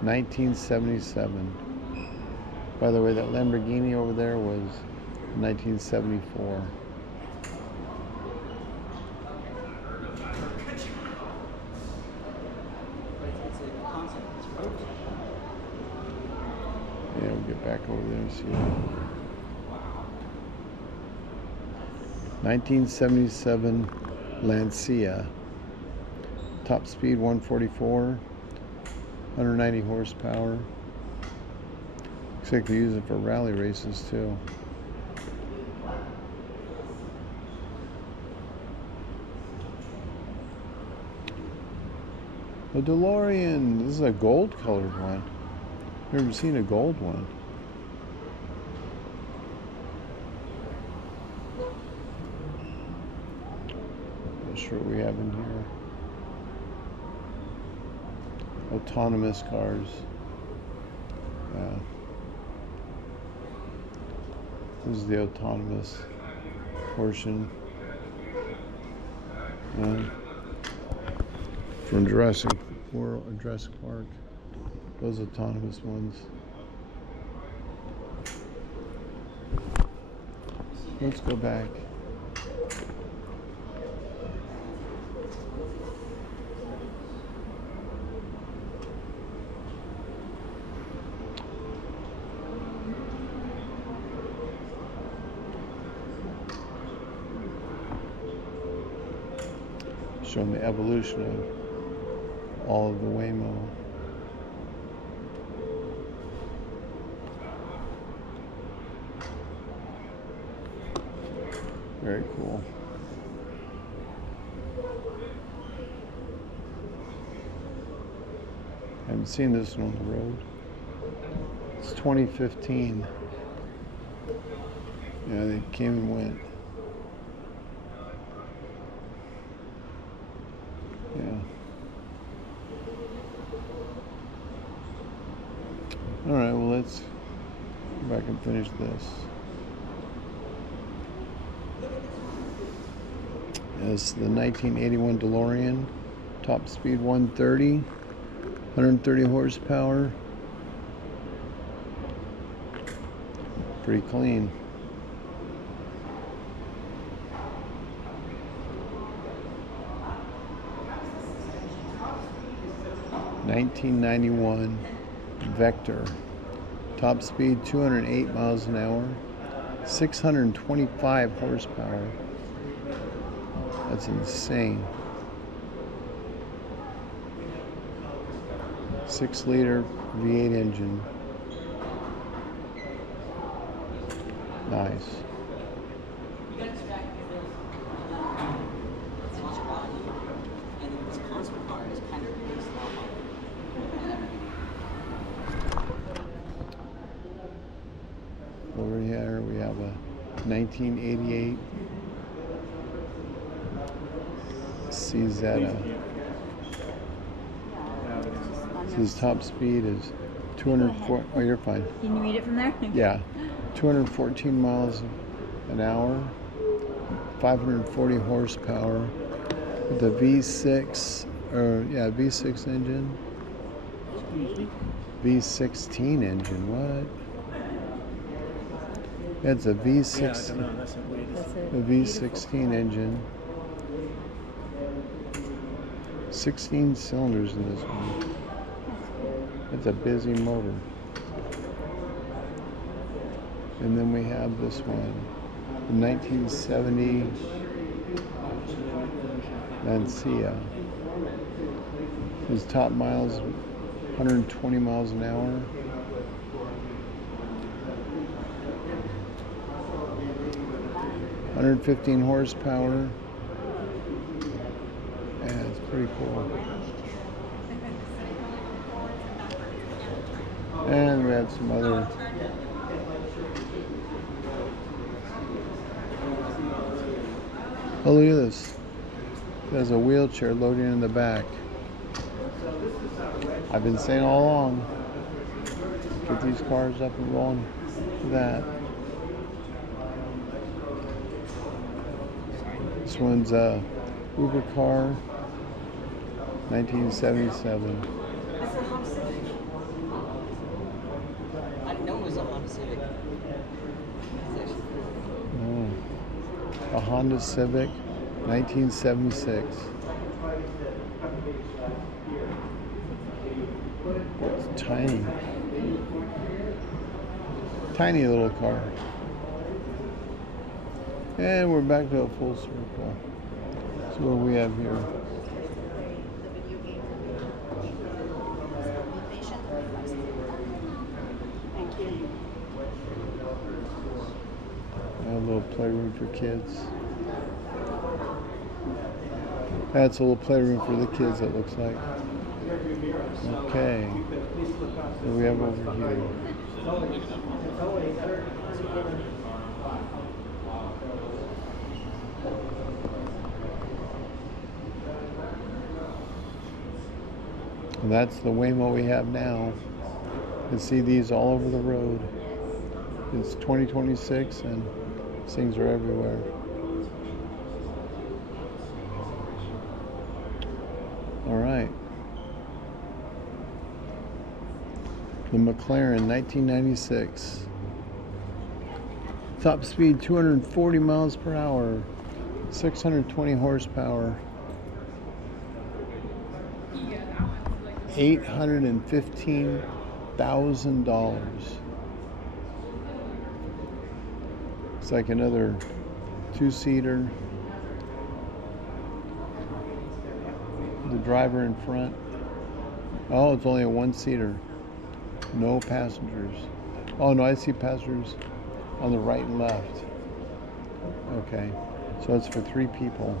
1977. By the way, that Lamborghini over there was 1974. Yeah, we'll get back over there and see that. 1977 Lancia. Top speed 144, 190 horsepower. Looks like they use it for rally races too. A DeLorean. This is a gold colored one. Never seen a gold one. Not sure what we have in here. Autonomous cars. This is the autonomous portion. From Jurassic Park. Those autonomous ones. Let's go back. Showing the evolution of all of the Waymo. Very cool. Haven't seen this one on the road. It's 2015. Yeah, they came and went. Yeah. All right, well, let's go back and finish this. It's the 1981 DeLorean, top speed 130, 130 horsepower. Pretty clean. (1991) Vector, top speed 208 miles an hour, 625 horsepower. That's insane. 6-liter V8 engine. Nice. Over here we have a 1988 CZ. His top speed is 204. Oh, you're fine. Can you read it from there? Yeah, 214 miles an hour, 540 horsepower, with a V6, V6 engine, V16 engine. What? It's a V6, That's it. a V16 engine. 16 cylinders in this one. It's a busy motor. And then we have this one, the 1970 Lancia. His top miles, 120 miles an hour. $115 horsepower. Yeah, it's pretty cool. And we have some other. Oh, look at this. There's a wheelchair loading in the back. I've been saying all along, get these cars up and rolling for that. This one's a Uber car, 1977. That's a Honda Civic. I didn't know it was a Honda Civic. Oh. A Honda Civic, 1976. It's tiny. Tiny little car. And we're back to a full circle. So what do we have here? A little playroom for kids. That's a little playroom for the kids, it looks like. Okay. What do we have over here? And that's the Waymo we have now. You can see these all over the road. It's 2026 and these things are everywhere. All right. The McLaren 1996. Top speed 240 miles per hour, 620 horsepower, $815,000. It's like another two-seater. The driver in front. Oh, it's only a one-seater. No passengers. Oh no, I see passengers on the right and left. Okay, so it's for 3 people.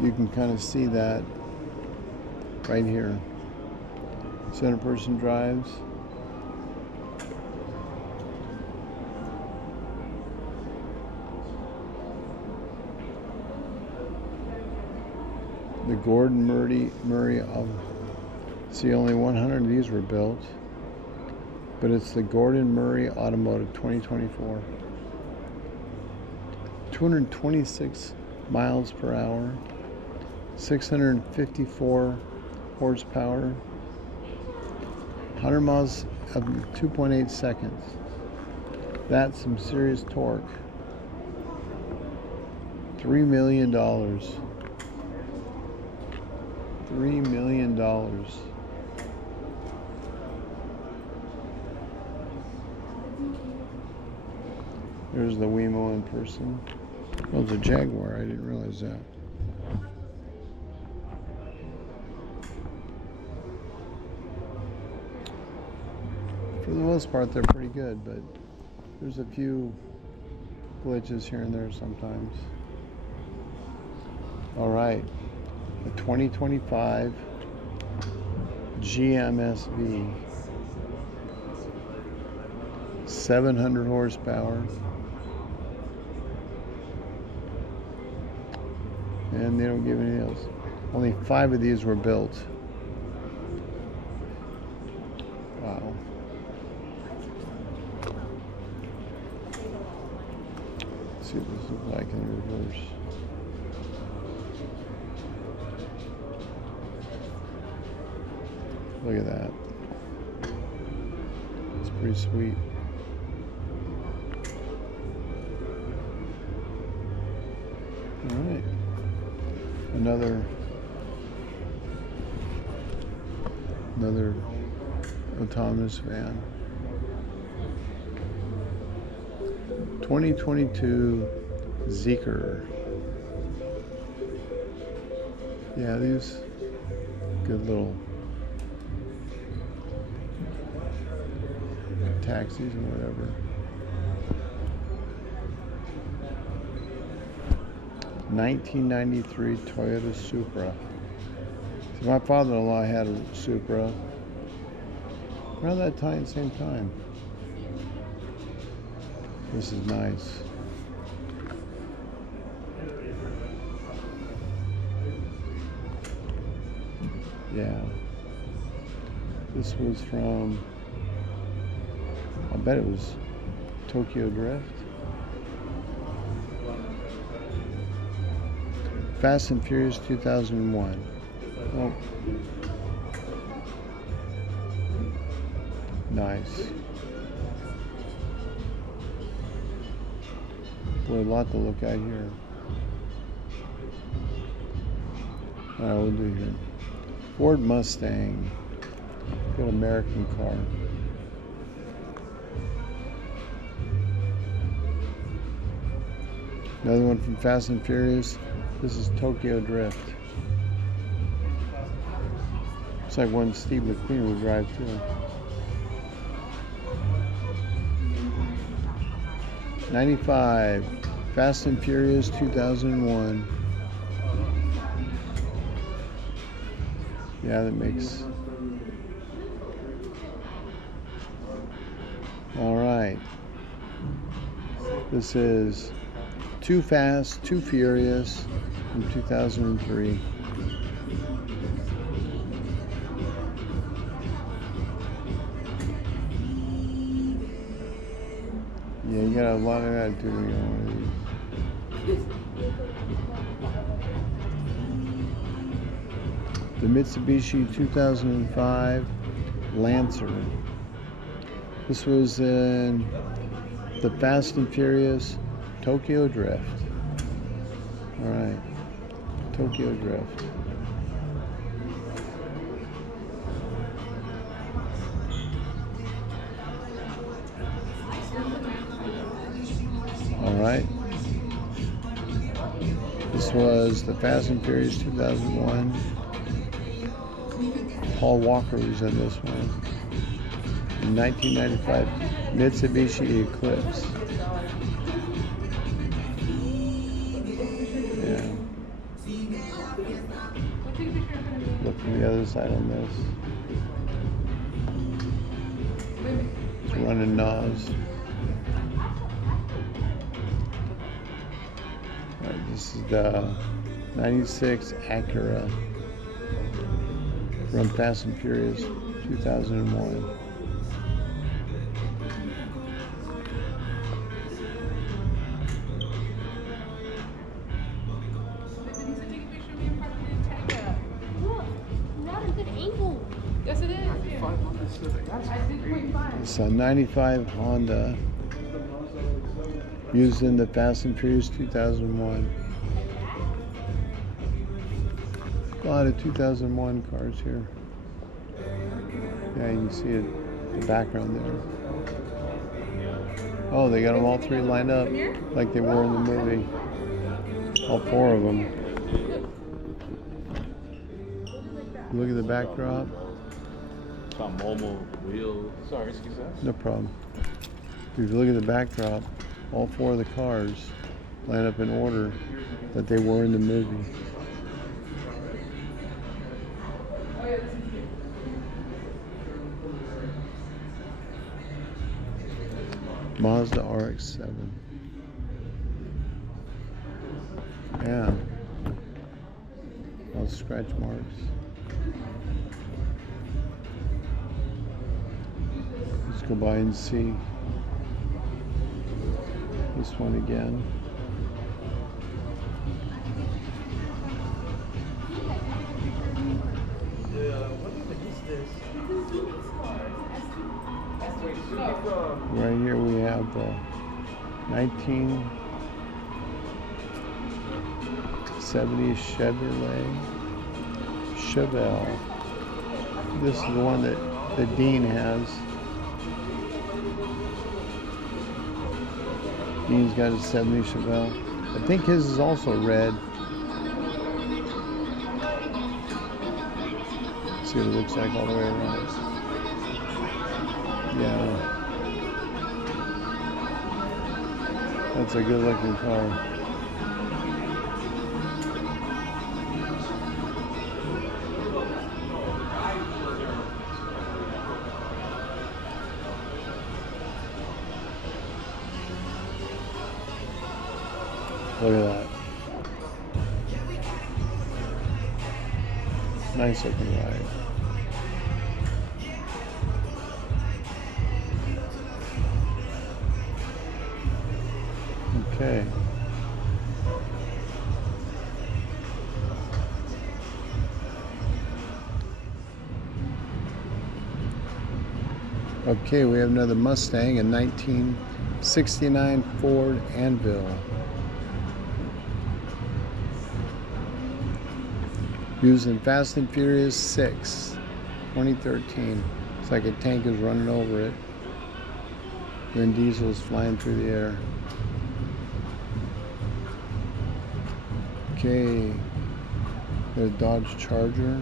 You can kind of see that right here. Center person drives. The Gordon Murray of, see, only 100 of these were built, but it's the Gordon Murray Automotive 2024. 226 miles per hour, 654 horsepower, 100 miles of 2.8 seconds. That's some serious torque. $3 million. $3 million. There's the Waymo in person. Oh, it's a Jaguar. I didn't realize that. For the most part, they're pretty good, but there's a few glitches here and there sometimes. All right. The 2025 GMSV. 700 horsepower. And they don't give anything else. Only 5 of these were built. Wow. Let's see what this looks like in reverse. Look at that. It's pretty sweet. All right. Another autonomous van. 2022 Zeekr. Yeah, these good little taxis and whatever. 1993 Toyota Supra. See, my father-in-law had a Supra around that time, same time. This is nice. Yeah. This was from, I bet it was Tokyo Drift. Fast and Furious 2001. Oh. Nice. Boy, a lot to look at here. Alright, we'll do here. Ford Mustang. Good American car. Another one from Fast and Furious. This is Tokyo Drift. It's like one Steve McQueen would drive too. 95, Fast and Furious 2001. Yeah, that makes. All right. This is Too Fast, Too Furious from 2003. Yeah, you got a lot of that too. The Mitsubishi 2005 Lancer. This was in the Fast and Furious Tokyo Drift. All right, Tokyo Drift. All right. This was the Fast and Furious 2001. Paul Walker was in this one. In 1995, Mitsubishi Eclipse. Yeah. Look from the other side on this. It's running NOS. Alright, this is the 96 Acura from Fast and Furious 2001. It's a 95 Honda used in the Fast and Furious 2001. A lot of 2001 cars here. Yeah, you can see it, the background there. Oh, they got them all three lined up like they were in the movie. All four of them. Look at the backdrop. Sorry, excuse that. No problem. If you look at the backdrop, all four of the cars line up in order that they were in the movie. Mazda RX-7. Yeah. All scratch marks. Let's go by and see this one again. Right here we have the 1970 Chevelle. This is the one that Dean has. Dean's got a 70 Chevelle. I think his is also red. Let's see what it looks like all the way around. Yeah. That's a good looking car. Look at that. Nice looking ride. Okay. Okay, we have another Mustang, a 1969 Ford Anvil. Used in Fast and Furious 6, 2013. It's like a tank is running over it. Vin Diesel's flying through the air. Okay, the Dodge Charger,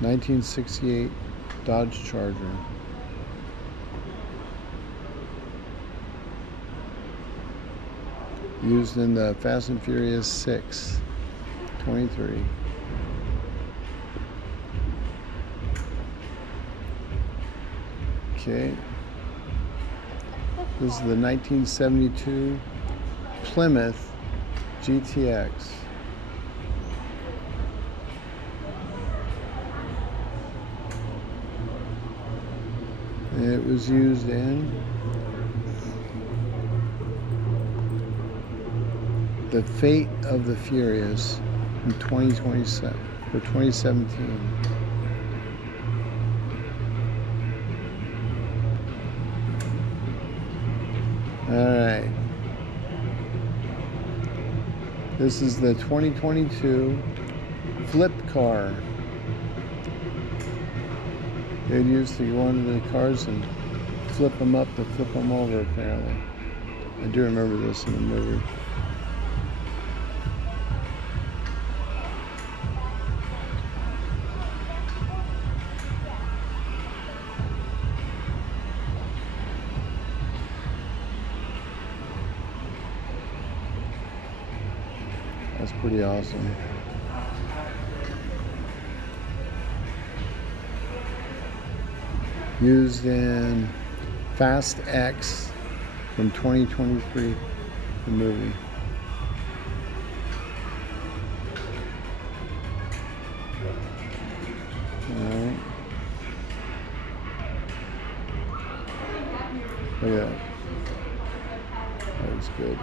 1968 Dodge Charger. Used in the Fast and Furious 6, 23. Okay, this is the 1972 Plymouth GTX. It was used in The Fate of the Furious in 2027 for 2017. All right. This is the 2022 flip car. They'd used to go into the cars and flip them up to flip them over, apparently. I do remember this in the movie. That's pretty awesome. Used in Fast X from 2023, the movie. Alright. Look at that. That was good.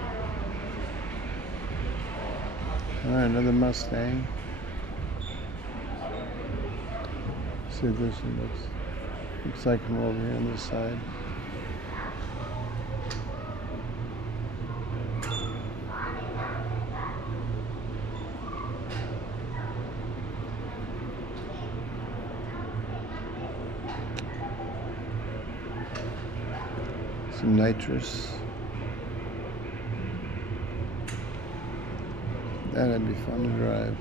Alright, another Mustang. See what this one looks. Looks like I'm over here on this side. Some nitrous. That'd be fun to drive.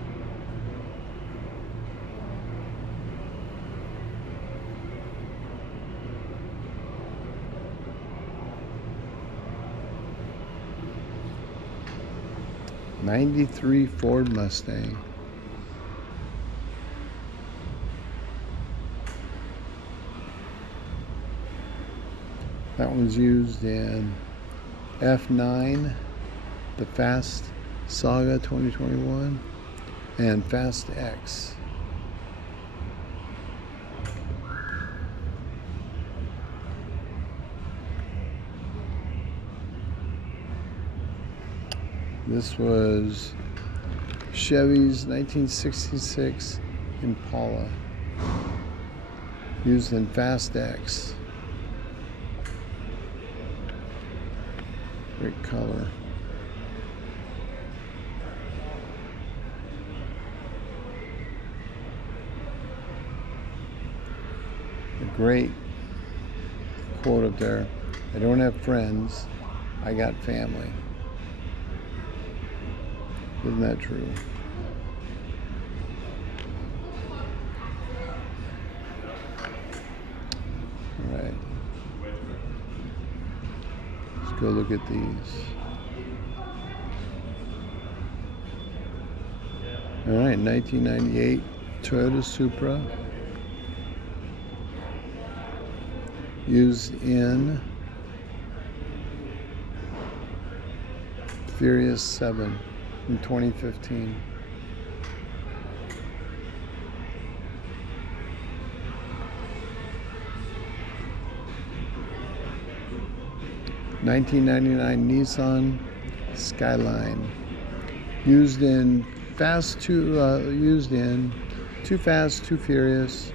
'93 Ford Mustang. That one's used in F9, the Fast Saga 2021, and Fast X. This was Chevy's 1966 Impala, used in Fast X. Great color. A great quote up there. I don't have friends, I got family. Isn't that true? All right. Let's go look at these. All right, 1998 Toyota Supra. Used in Furious 7 in 2015. $1999 Nissan Skyline, used in Too Fast, Too Furious,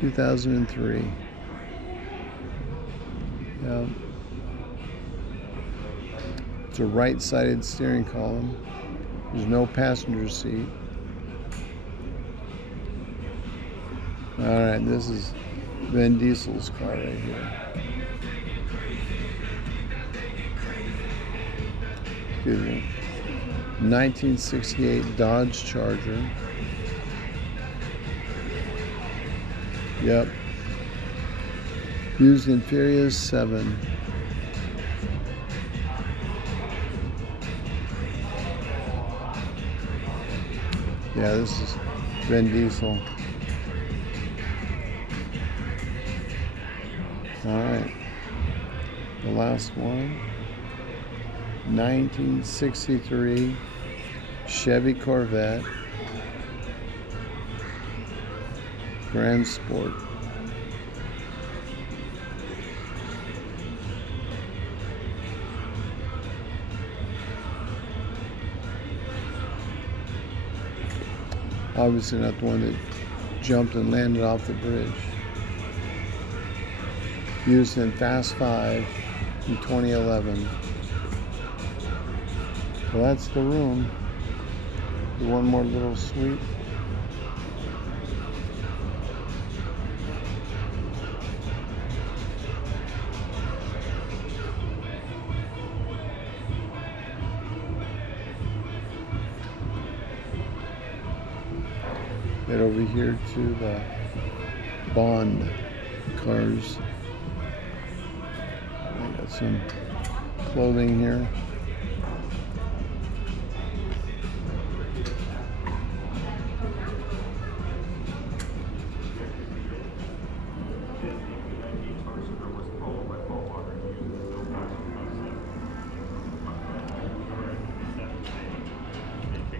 2003. Yeah. It's a right-sided steering column. There's no passenger seat. All right, this is Vin Diesel's car right here. Excuse me. 1968 Dodge Charger. Yep. Used in Furious 7. Yeah, this is Vin Diesel. All right. The last one. 1963 Chevy Corvette Grand Sport. Obviously not the one that jumped and landed off the bridge. Used in Fast 5 in 2011. Well, that's the room. One more little suite. Head over here to the Bond cars. I got some clothing here.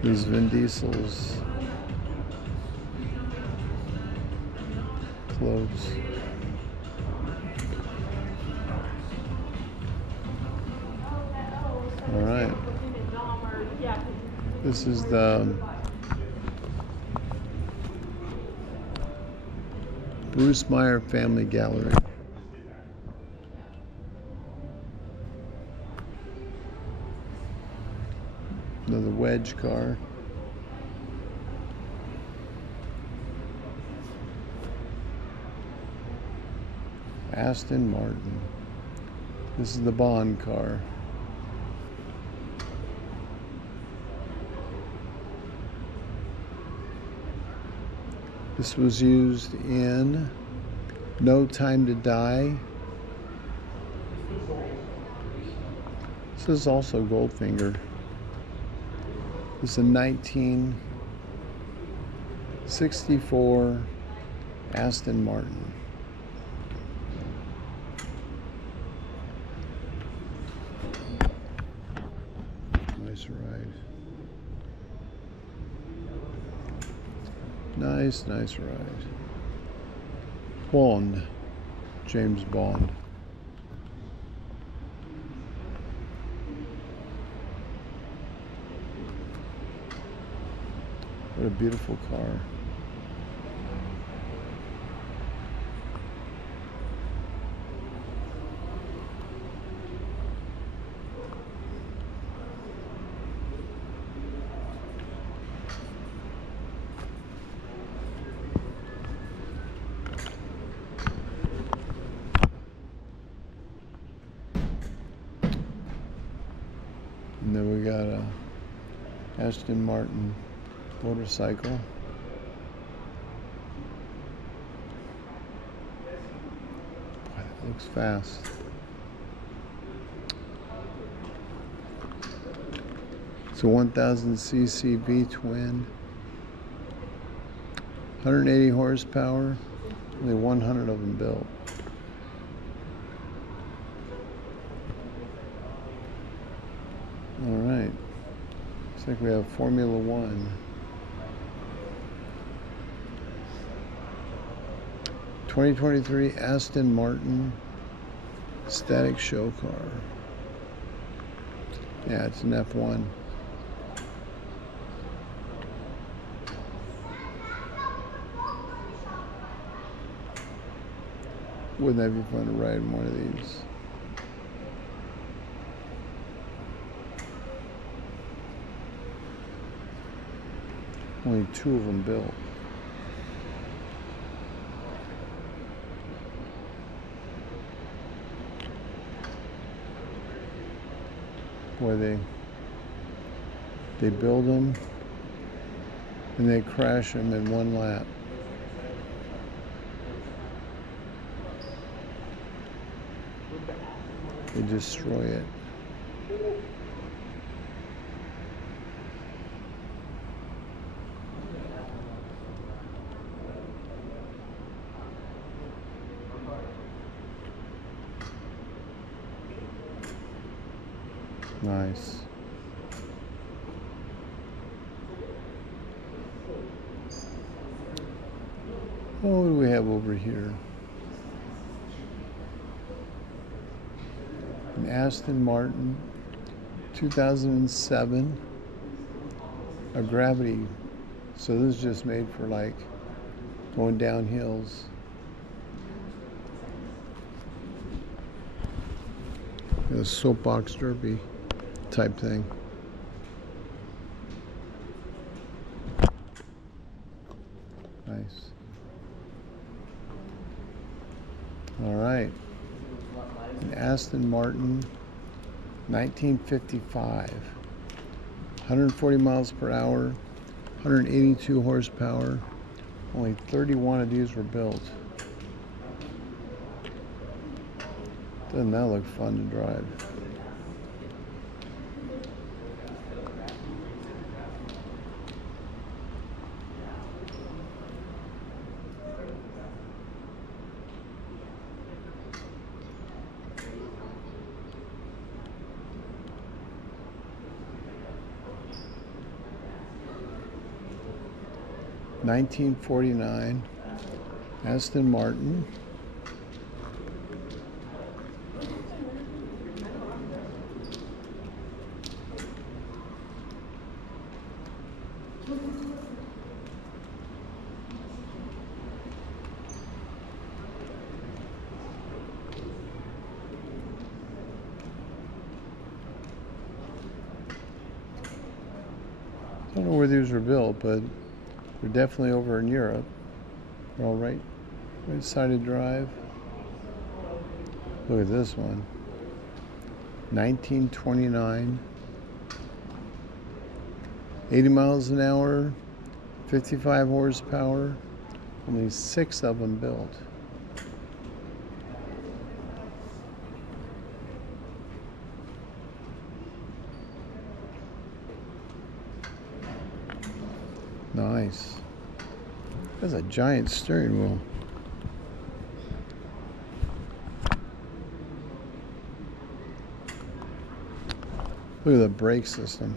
This is Vin Diesel's clothes. All right. This is the Bruce Meyer Family Gallery. Another wedge car. Aston Martin. This is the Bond car. This was used in No Time to Die. This is also Goldfinger. This is a 1964 Aston Martin. nice ride. Nice ride. Bond. James Bond. What a beautiful car. And then we got a Aston Martin motorcycle. Boy, that looks fast. It's a 1000cc V-twin, 180 horsepower, only 100 of them built. All right, looks like we have Formula One. 2023 Aston Martin static show car. Yeah, it's an F1. Wouldn't that be fun to ride in one of these? Only 2 of them built. Boy, they build them and they crash them in one lap. They destroy it. Nice. What do we have over here? An Aston Martin 2007, a Gravity. So this is just made for like going down hills. A soapbox derby type thing. Nice. All right. An Aston Martin 1955. 140 miles per hour, 182 horsepower. Only 31 of these were built. Doesn't that look fun to drive? $1949 Aston Martin. I don't know where these were built, but they're definitely over in Europe. They're all right-sided drive. Look at this one. 1929. 80 miles an hour, 55 horsepower, only 6 of them built. Nice. That's a giant steering wheel. Look at the brake system.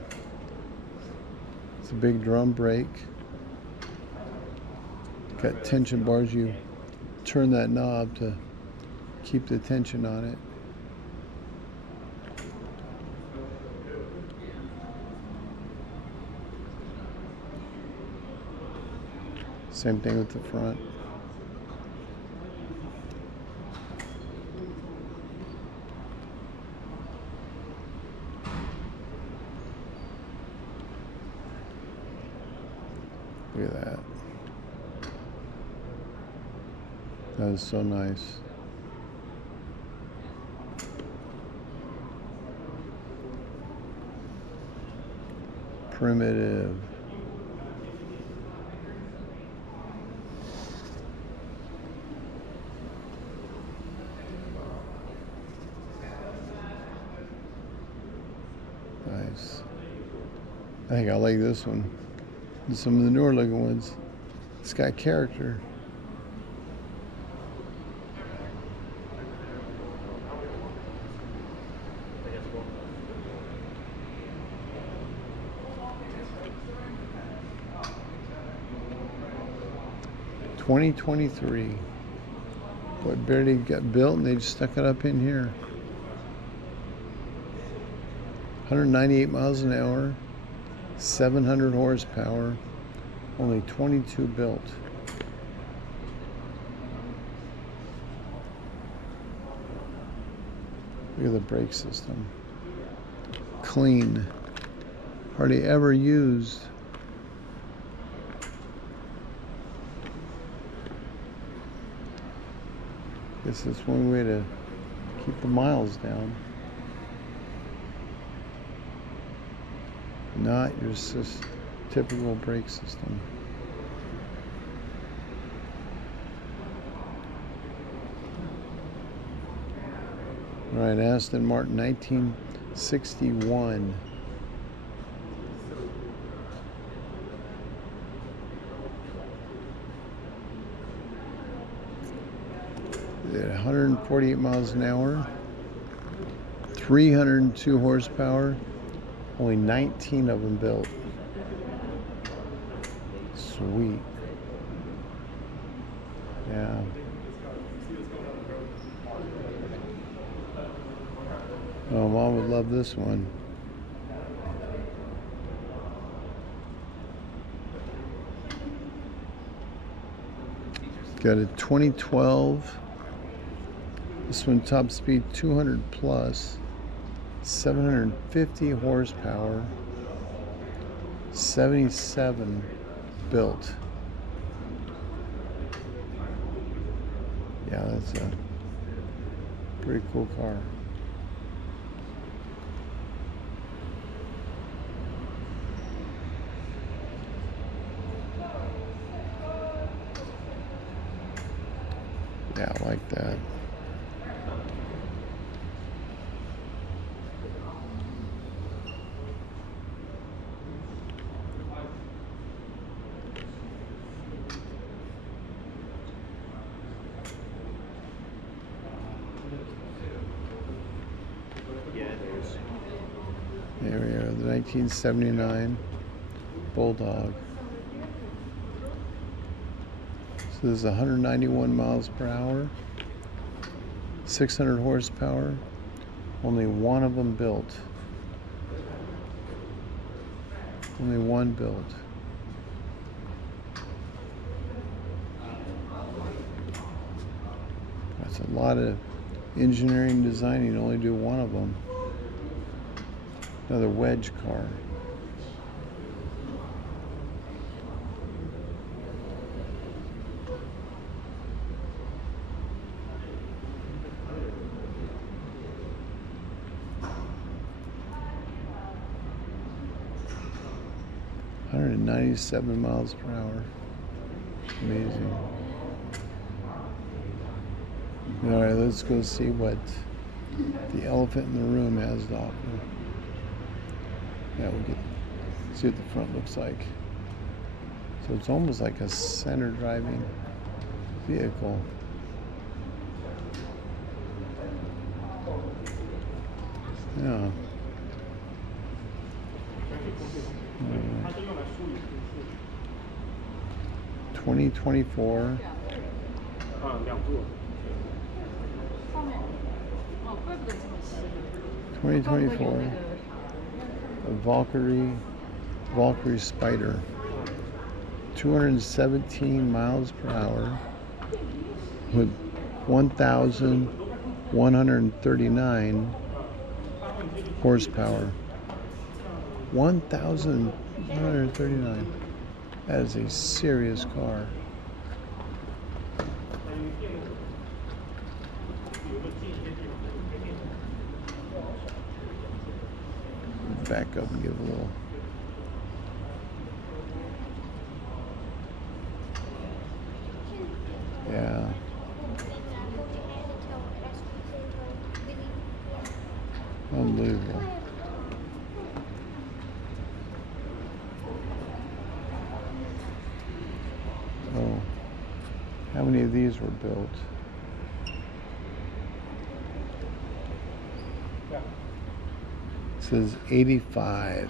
It's a big drum brake. Got tension bars. You turn that knob to keep the tension on it. Same thing with the front. Look at that. That is so nice. Primitive. Nice. I think I like this one. Some of the newer looking ones. It's got character. $2023. Boy, barely got built and they just stuck it up in here. 198 miles an hour, 700 horsepower, only 22 built. Look at the brake system. Clean. Hardly ever used. Guess that's one way to keep the miles down. Not your typical brake system. Right, Aston Martin, 1961. At 148 miles an hour, 302 horsepower, only 19 of them built. Sweet. Yeah. Oh, Mom would love this one. Got a 2012. This one top speed 200 plus, 750 horsepower, 77 built. Yeah, that's a pretty cool car. Yeah, I like that. There we are, the 1979 Bulldog. So this is 191 miles per hour, 600 horsepower, only one of them built. Only one built. That's a lot of engineering design, you only do one of them. Another wedge car. $197 miles per hour. Amazing. All right, let's go see what the elephant in the room has to offer. Yeah, we'll see what the front looks like. So it's almost like a center driving vehicle. Yeah. 2024. 两座。 2024. A Valkyrie Spider. 217 miles per hour with 1,139 horsepower. 1,139. That is a serious car. Back up and give a little. Yeah. Unbelievable. Oh, how many of these were built? It says 85.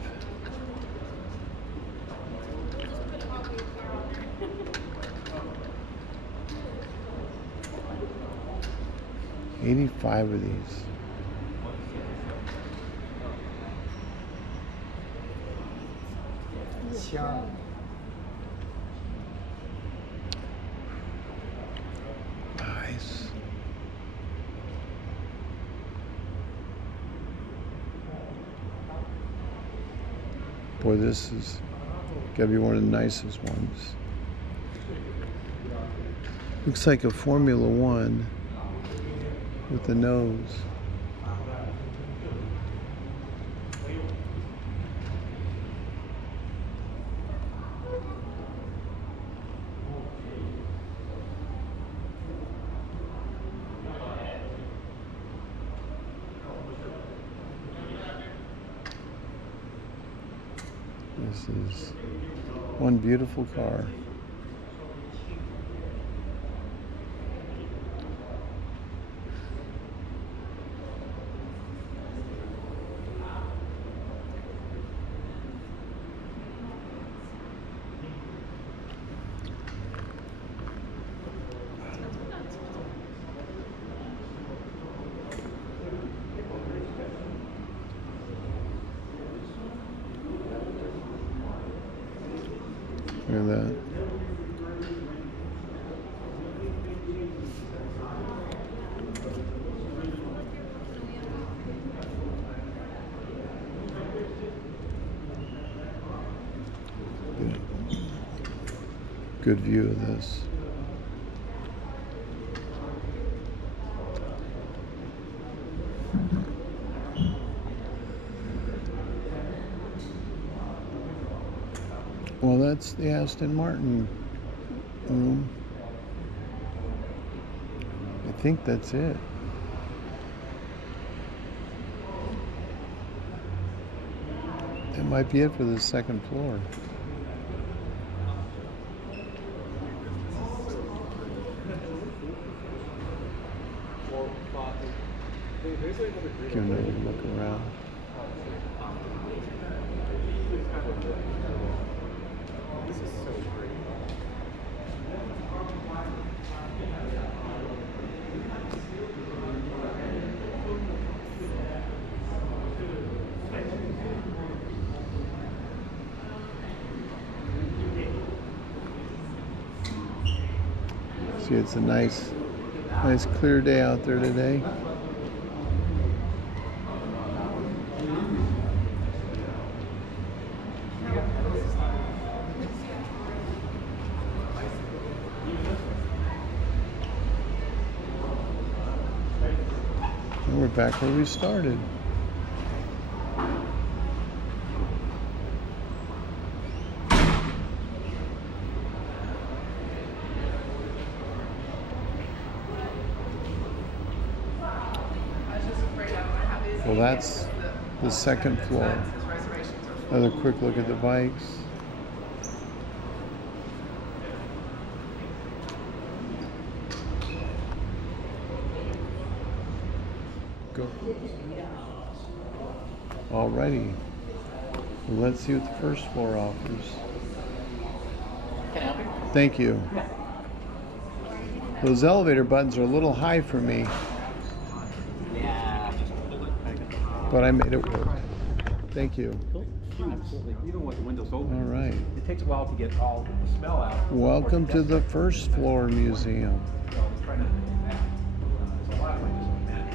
$85 of these. Nice. Boy, this is gotta be one of the nicest ones. Looks like a Formula One with the nose. This is one beautiful car. Look at that. Good view of this. Well, that's the Aston Martin room. I think that's it. That might be it for the second floor. Give it a look around. This is so great. See, it's a nice clear day out there today. And we're back where we started. Well, that's the second floor. Another quick look at the bikes. Go. Alrighty. Well, let's see what the first floor offers. Can I help you? Thank you. Those elevator buttons are a little high for me, Yeah. but I made it work. Thank you. Absolutely. Even with the windows All open, right. it takes a while to get all the smell out. Welcome to the first floor museum. So I'm trying to do that. There's a lot of windows on that.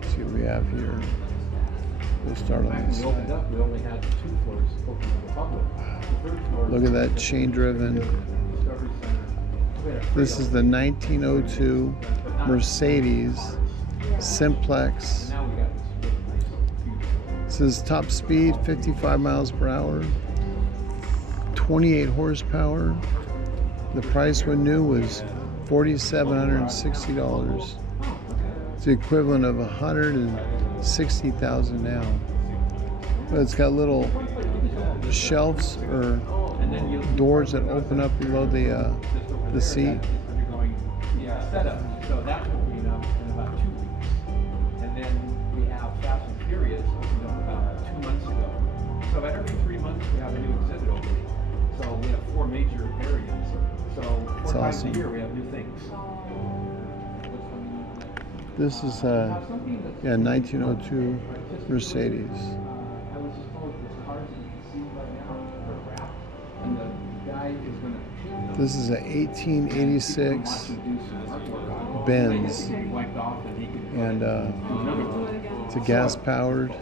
Let's see what we have here. We'll start on Back this when we opened side. up, we only had 2 floors open to the public. The 3rd floor Look at that chain-driven. Discovery Center. We had a This is the 1902 Mercedes Simplex. Now we got this really nice view. This is top speed, 55 miles per hour, 28 horsepower. The price when new was $4,760. It's the equivalent of $160,000 now. But it's got little shelves or doors that open up below the seat. Undergoing setup. So that will be up in about 2 weeks. And then we have Fast and Furious opened up about 2 months ago. So about every 3 months we have a new exhibit opening. So we have 4 major areas. So 4 times awesome. a year we have new things. This is a 1902 Mercedes. I was just told this cars you can see right now are wrapped, and the guy is going to paint them. This is a 1886 Benz, and it's a gas powered.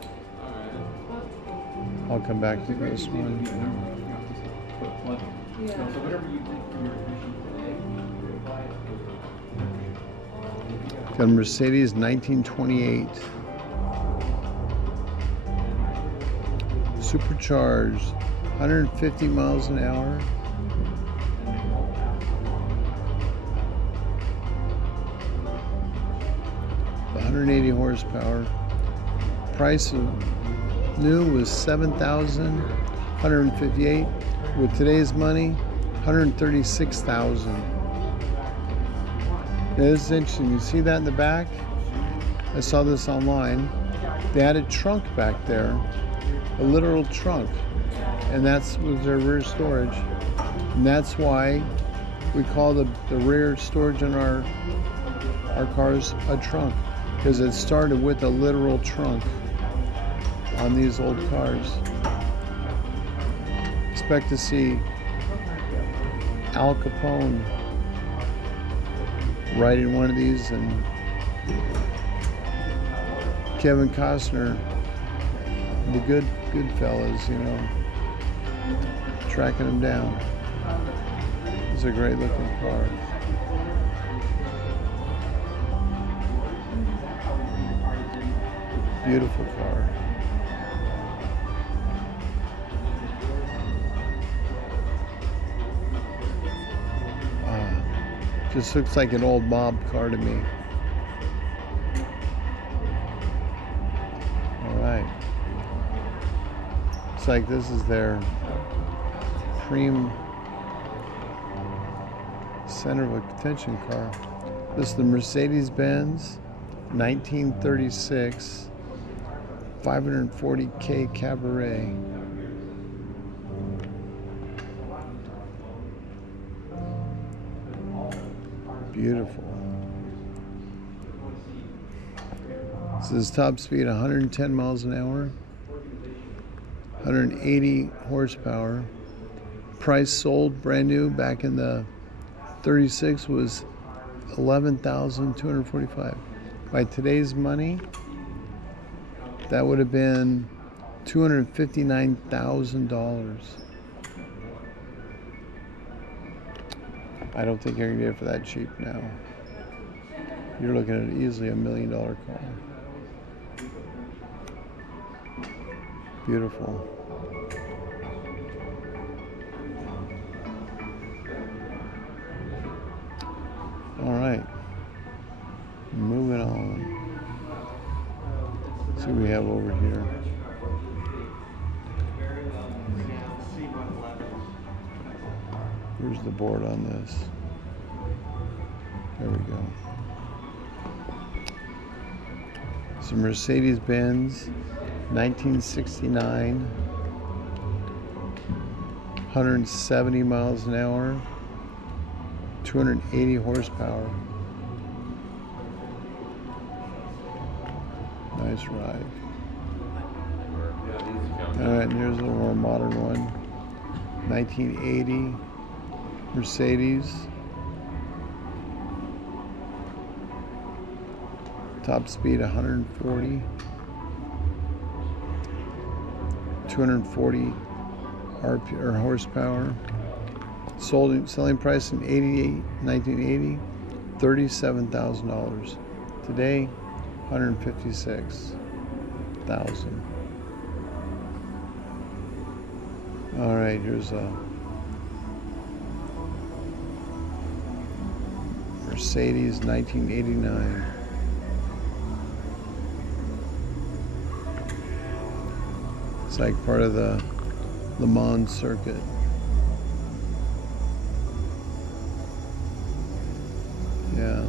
I'll come back to this one. Got a Mercedes 1928. Supercharged, 150 miles an hour. The 180 horsepower. Price of new was $7,158. With today's money, $136,000. This is interesting. You see that in the back? I saw this online. They had a trunk back there, a literal trunk, and that's was their rear storage. And that's why we call the rear storage in our cars a trunk, because it started with a literal trunk on these old cars. Expect to see Al Capone riding one of these, and Kevin Costner, the good fellas, you know, tracking them down. It's a great looking car. Beautiful car. Just looks like an old mob car to me. All right. Looks like this is their cream center of attention car. This is the Mercedes-Benz 1936 540K Cabaret. Beautiful. This is top speed 110 miles an hour, 180 horsepower. Price sold brand new back in the 36 was $11,245. By today's money, that would have been $259,000. I don't think you're gonna get it for that cheap now. You're looking at easily $1 million car. Beautiful. All right, moving on. Let's see what we have over here. Here's the board on this. There we go. It's a Mercedes-Benz 1969 170 miles an hour, 280 horsepower. Nice ride. Alright, and here's a little more modern one. 1980 Mercedes. Top speed 140. 240 horsepower. Selling price in 1980, $37,000. Today, $156,000. All right, here's a Mercedes 1989. It's like part of the Le Mans circuit. Yeah.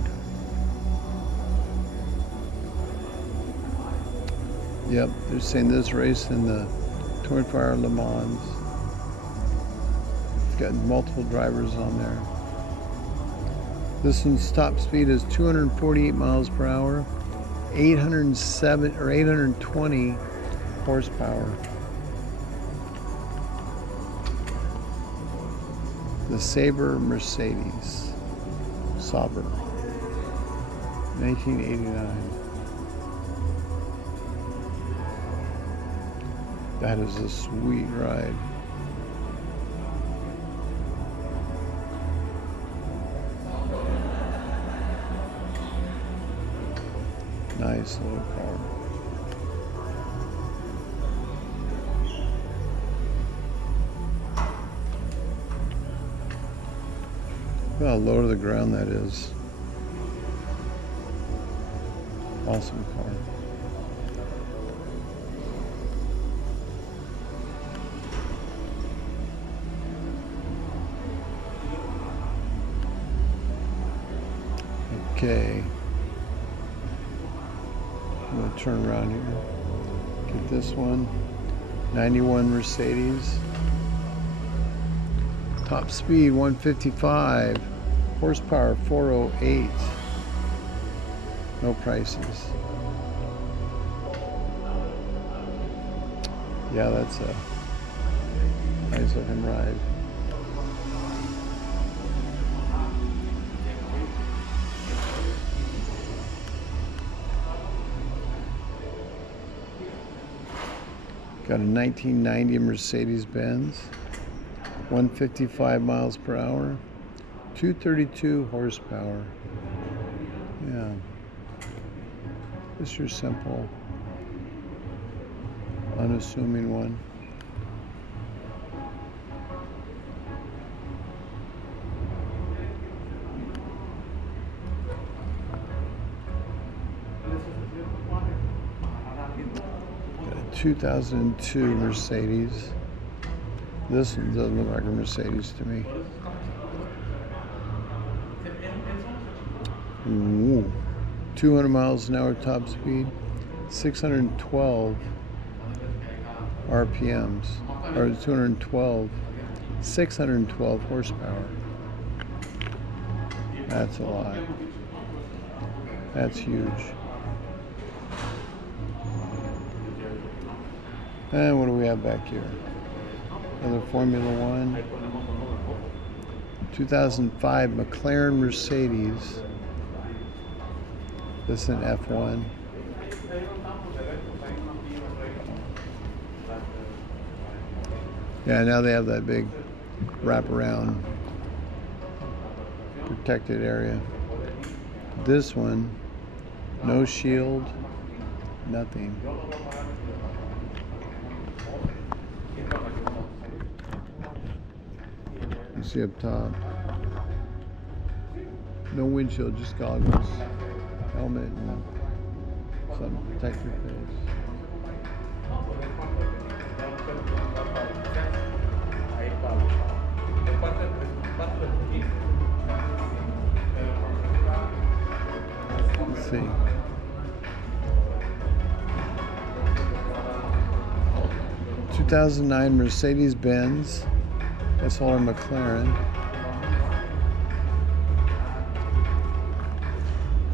Yep, they're saying this race in the 24-hour Le Mans. It's got multiple drivers on there. This one's top speed is 248 miles per hour, 820 horsepower. The Sabre Mercedes. Sauber. 1989. That is a sweet ride. Nice little car. Look how low to the ground that is. Awesome car. Okay. I'm going to turn around here. Get this one. 91 Mercedes. Top speed 155. Horsepower 408. No prices. Yeah, that's a nice looking ride. Got a 1990 Mercedes-Benz, 155 miles per hour, 232 horsepower. Yeah. Just your simple, unassuming one. Got a 2002 Mercedes. This one doesn't look like a Mercedes to me. Ooh. 200 miles an hour top speed, 612 RPMs, or 612 horsepower. That's a lot. That's huge. And what do we have back here? Another Formula One. 2005 McLaren Mercedes. This is an F1. Yeah, now they have that big wraparound protected area. This one, no shield, nothing. You see up top. No windshield, just goggles. Helmet and something to protect your face. Let's see. '2009 Mercedes-Benz That's all our McLaren.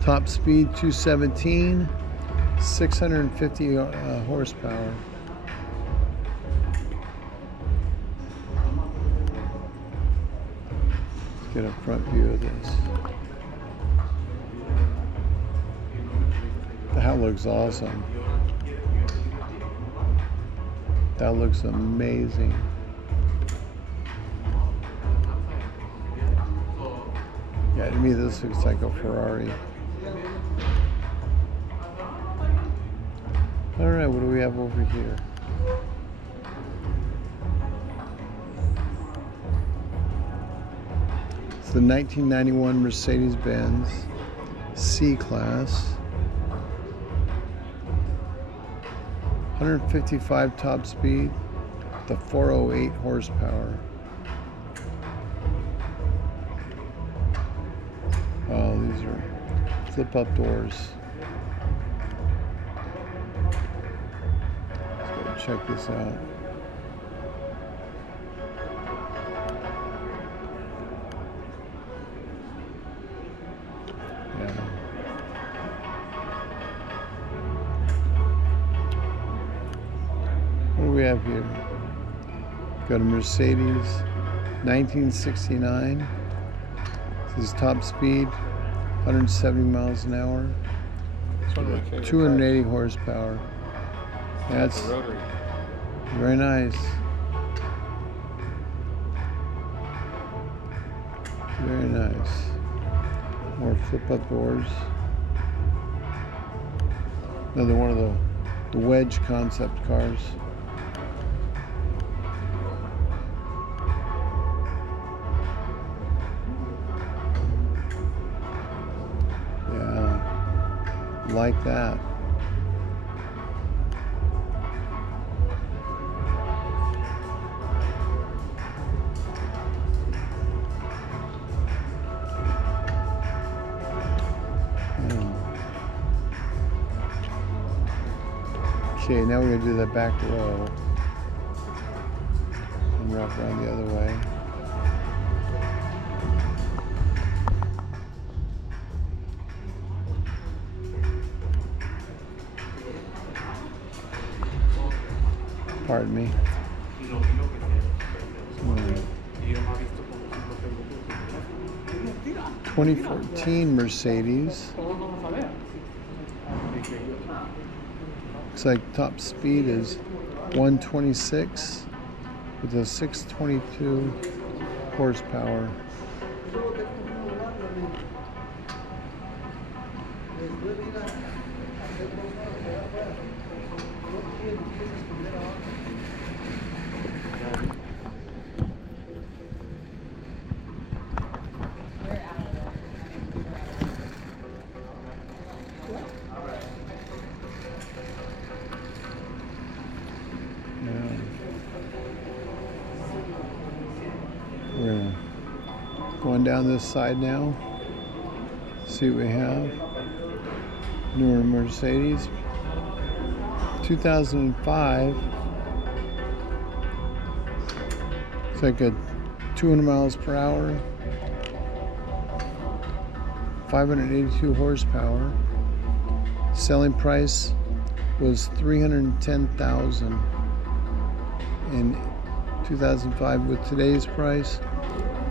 Top speed 217, 650 horsepower. Let's get a front view of this. That looks awesome. That looks amazing. Yeah, to me this looks like a Ferrari. Alright, what do we have over here? It's the 1991 Mercedes-Benz C-Class. 155 top speed, the 408 horsepower. Oh, these are flip-up doors. Let's go check this out. Yeah. What do we have here? Got a Mercedes 1969. This is top speed, 170 miles an hour. 280 horsepower. That's very nice. Very nice. More flip-up doors. Another one of the wedge concept cars. Yeah, like that. Okay, now we're going to do that back row and wrap around the other way. Pardon me. 2014 Mercedes. Looks like top speed is 126 with a 622 horsepower. We're going down this side now. See what we have. Newer Mercedes. 2005. It's like a 200 miles per hour. 582 horsepower. Selling price was $310,000 in 2005. With today's price,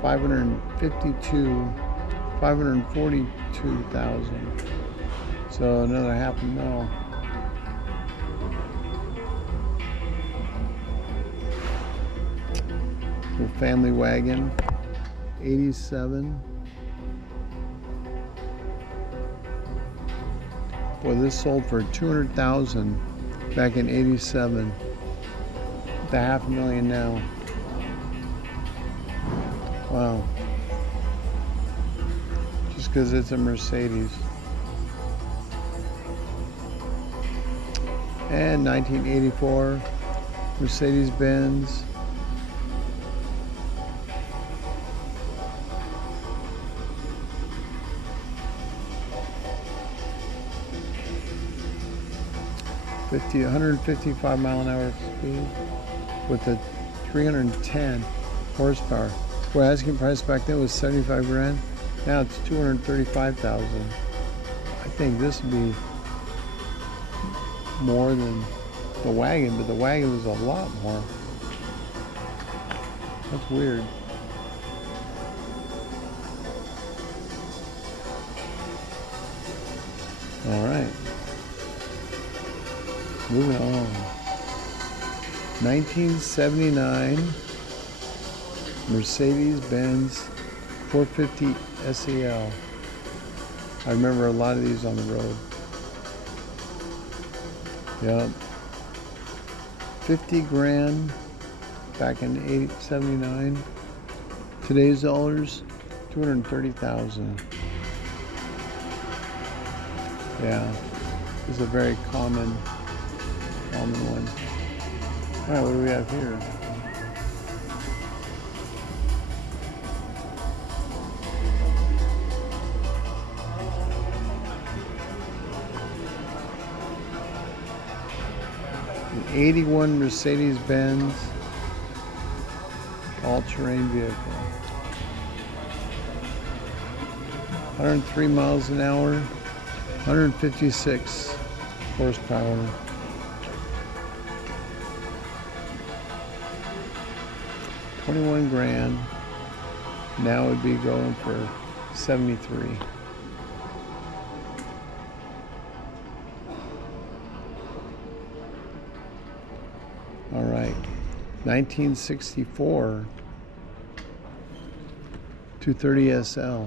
$542,000. So another $500,000. The family wagon, 87. Boy, this sold for $200,000 back in 87. The $500,000 now. Wow. Just because it's a Mercedes. And 1984 Mercedes-Benz. $155 mile an hour speed with a 310 horsepower. Well, asking price back then was 75 grand. Now it's 235,000. I think this would be more than the wagon, but the wagon was a lot more. That's weird. All right. Moving on. 1979 Mercedes-Benz 450 SEL. I remember a lot of these on the road. Yep. 50 grand back in 79. Today's dollars, 230,000. Yeah, this is a very common one. All right, what do we have here? An 81 Mercedes-Benz all-terrain vehicle. 103 miles an hour, 156 horsepower. $21 grand. Now it'd be going for 73. All right, 1964 230 SL.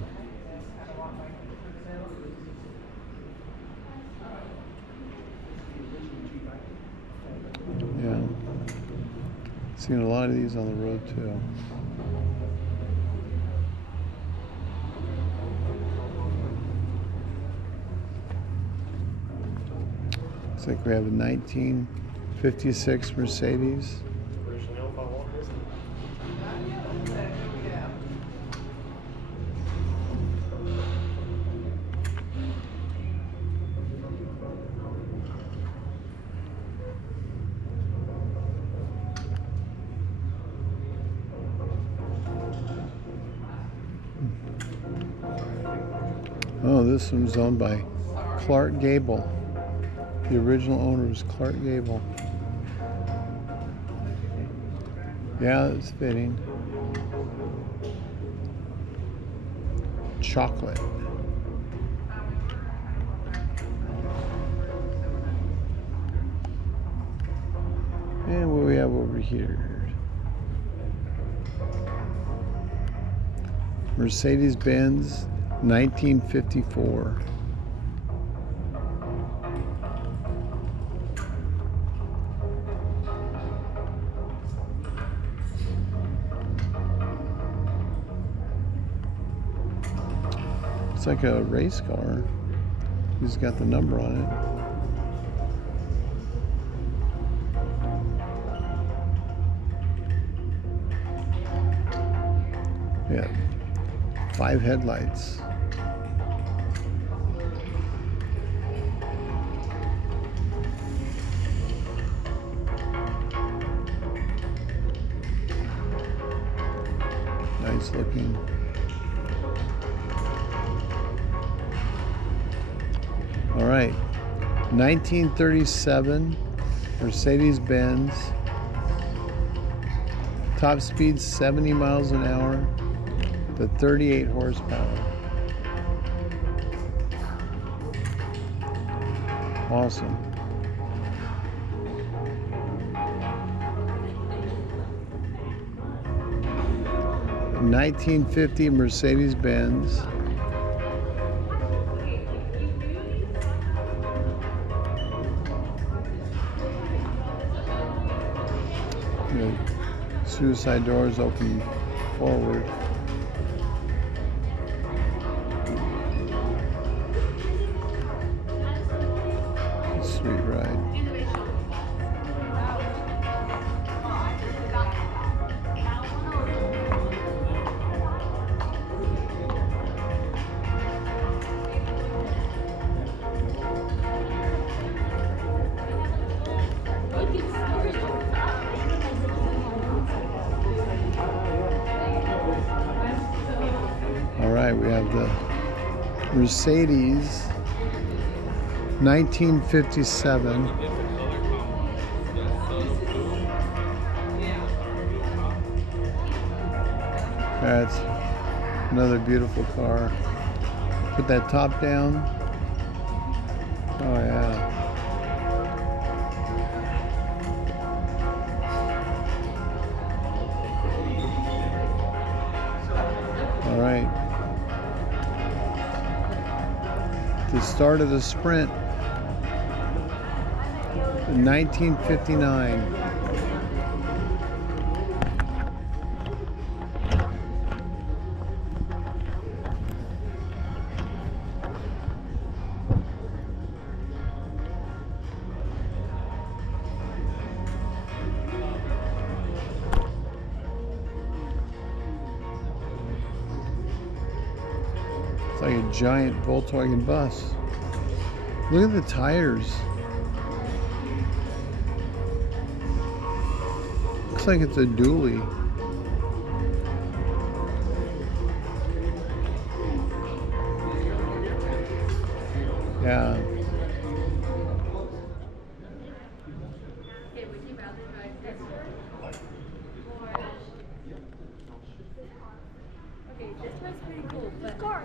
Yeah, seen a lot of these on the road too. Looks like we have a 1956 Mercedes. Oh, this one's owned by Clark Gable. The original owner was Clark Gable. Yeah, that's fitting. Chocolate. And what do we have over here? Mercedes-Benz 1954. It's like a race car. He's got the number on it. Yeah. 5 headlights. Nice looking. All right, 1937 Mercedes-Benz. Top speed 70 miles an hour. The 38 horsepower. Awesome. A 1950 Mercedes-Benz. The suicide doors open forward. Sweet ride. the Mercedes 1957. That's another beautiful car. Put that top down. Oh yeah. All right. The start of the Sprint. 1959. It's like a giant Volkswagen bus. Look at the tires. Looks like it's a dually. Yeah. Okay, this one's pretty cool, but that car.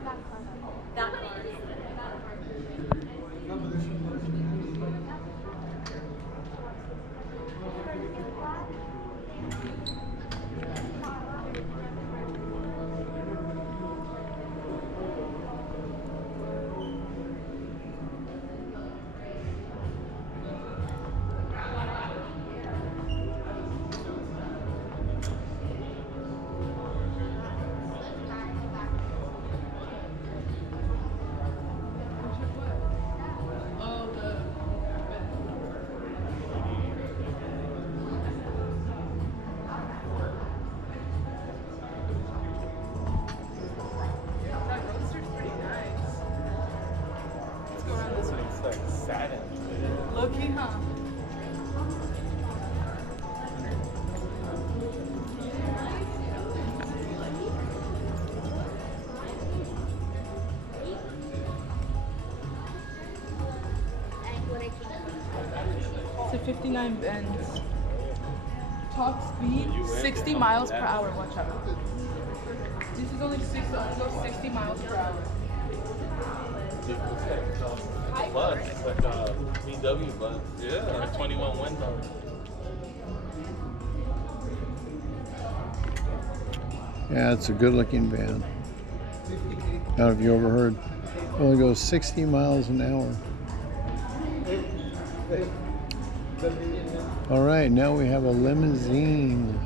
Low-key, huh? It's a 59 Benz. Top speed, 60 miles per hour. Watch out. This is only 60 miles per hour. Bus, like a VW bus. Yeah. Like 21 windows. Yeah, it's a good looking van. I don't know if you overheard. Only goes 60 miles an hour. All right, now we have a limousine.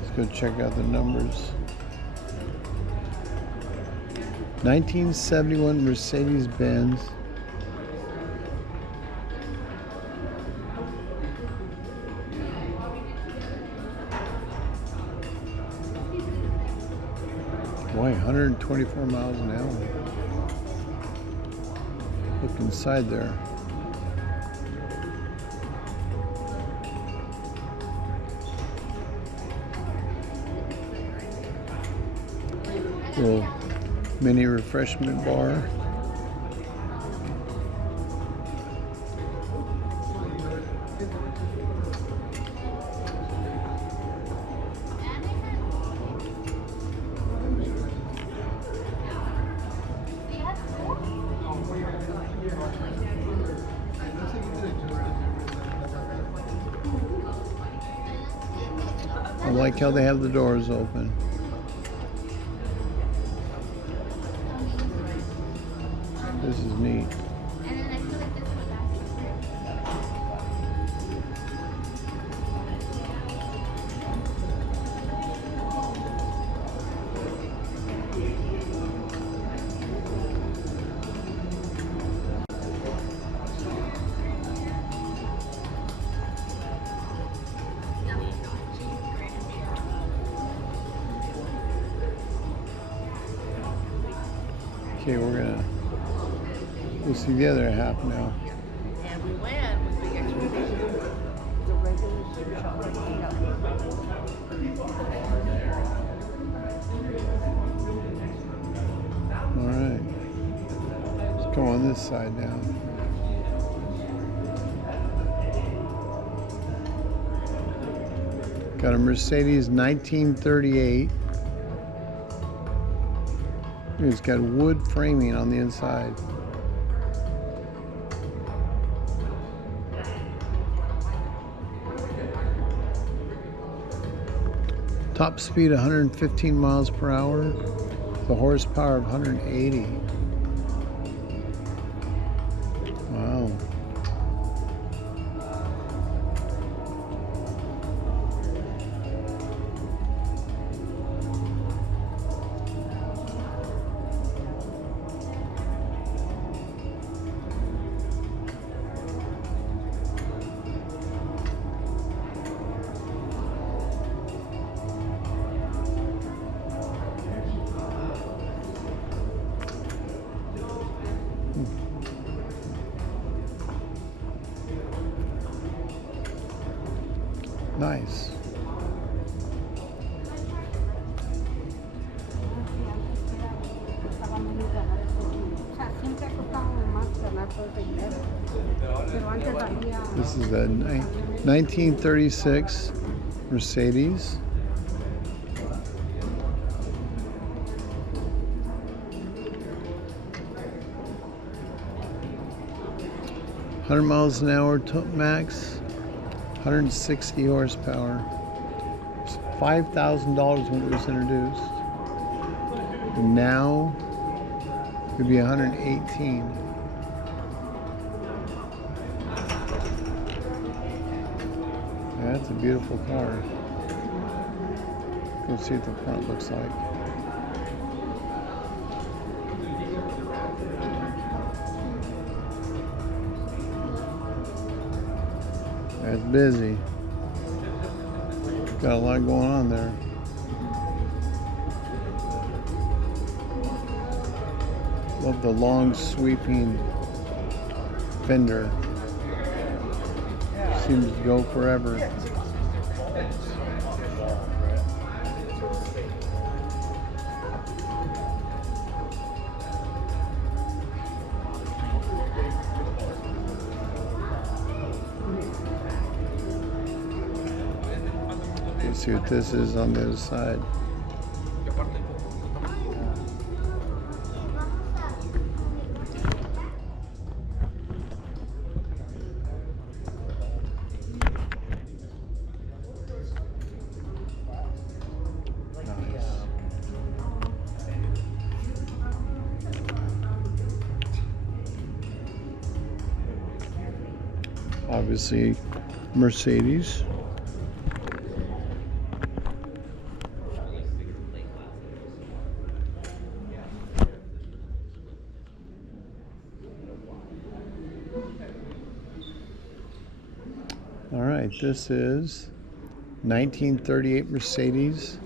Let's go check out the numbers. 1971 Mercedes-Benz. Boy, 124 miles an hour. Look inside there. Little mini refreshment bar. I like how they have the doors open. This is neat. Okay, we'll see the other half now. And we went with the expedition. The regular shop. on this side now. Got a Mercedes 1938. It's got wood framing on the inside. Top speed 115 miles per hour. The horsepower of 180. Wow. Nice. This is a 1936 Mercedes. $100 miles an hour max. 160 horsepower. It's $5,000 when it was introduced. And now it could be 118. Yeah, that's a beautiful car. Go see what the front looks like. It's busy. Got a lot going on there. Love the long sweeping fender. Seems to go forever. Let's see what this is on the other side. Obviously, Mercedes. All right, this is 1938 Mercedes.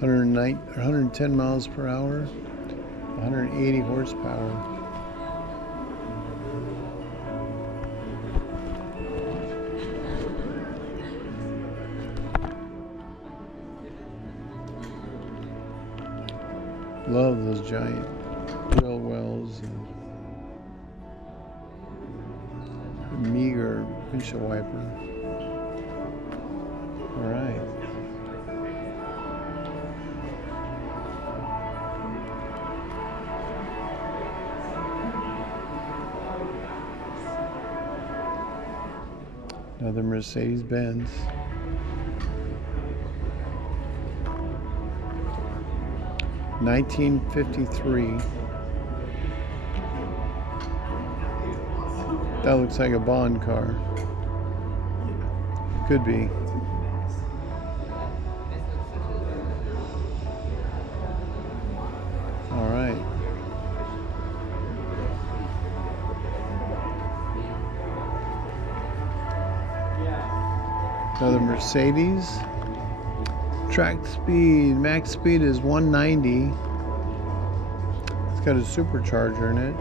$110 miles per hour, 180 horsepower. Love those giant grill wells and meager windshield wiper. All right. Another Mercedes-Benz. $1953. That looks like a Bond car. Could be. All right. Another Mercedes. Track speed, max speed is 190. It's got a supercharger in it.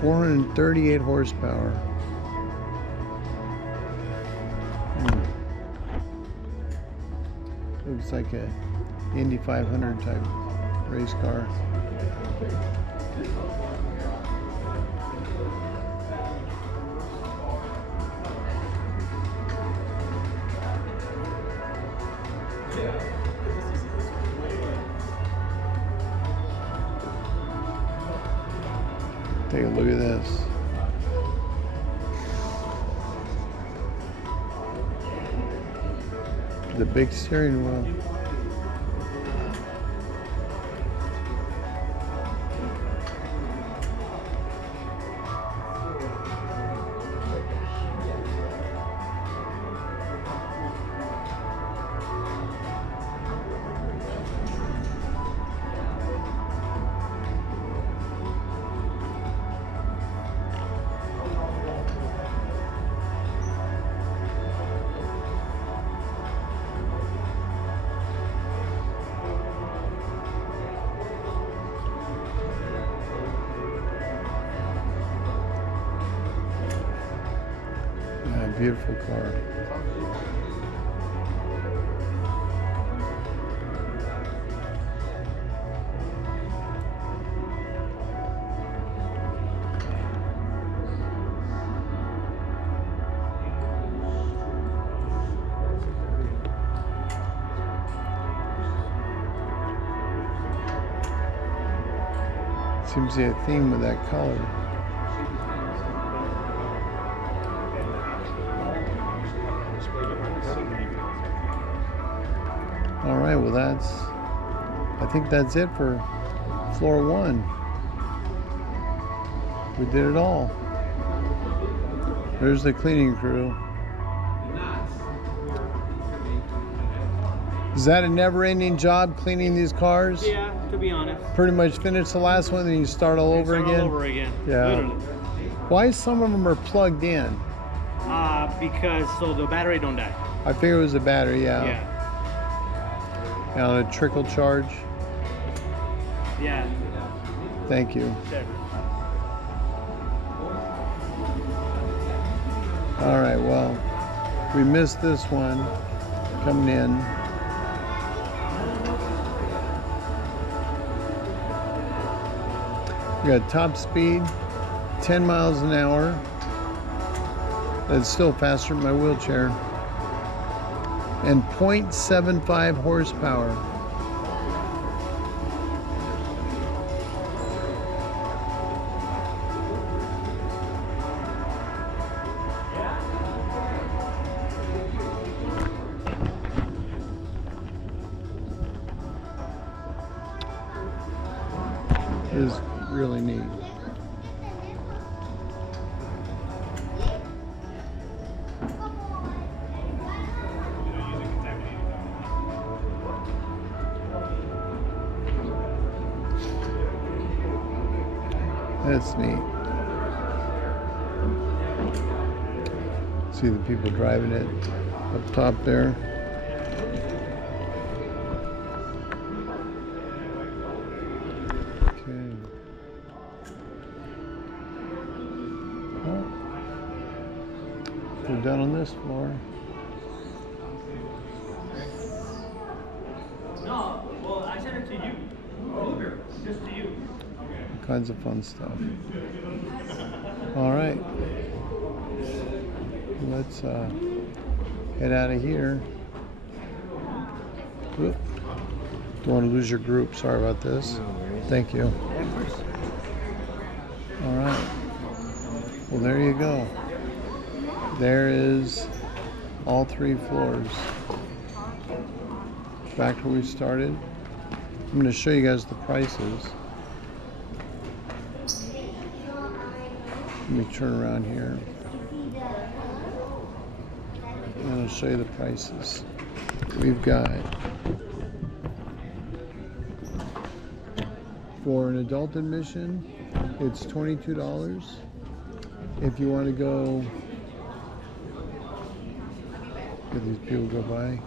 438 horsepower. Looks like a Indy 500 type race car. Take a look at this. The big steering wheel. Beautiful car. Seems to be a theme with that color. All right, well I think that's it for floor 1. We did it all. There's the cleaning crew. Is that a never-ending job, cleaning these cars? Yeah, to be honest. Pretty much finish the last one, then you start all over again? All over again, Yeah. literally. Why some of them are plugged in? Because so the battery don't die. I figure it was the battery, yeah. Yeah. And a trickle charge. Yeah. Thank you. Sure. All right, well, we missed this one coming in. We got top speed, 10 miles an hour. That's still faster than my wheelchair. And 0.75 horsepower. It is really neat. That's neat. See the people driving it up top there. Okay. Well, we're done on this floor. No, well, I sent it to you. Uber, just to you. All kinds of fun stuff. All right. Let's head out of here. Oop. Don't want to lose your group. Sorry about this. Thank you. All right. Well, there you go. There is all 3 floors. Back where we started. I'm going to show you guys the prices. Let me turn around here. And I'll show you the prices. We've got, for an adult admission, it's $22. If you want to go, let these people go by.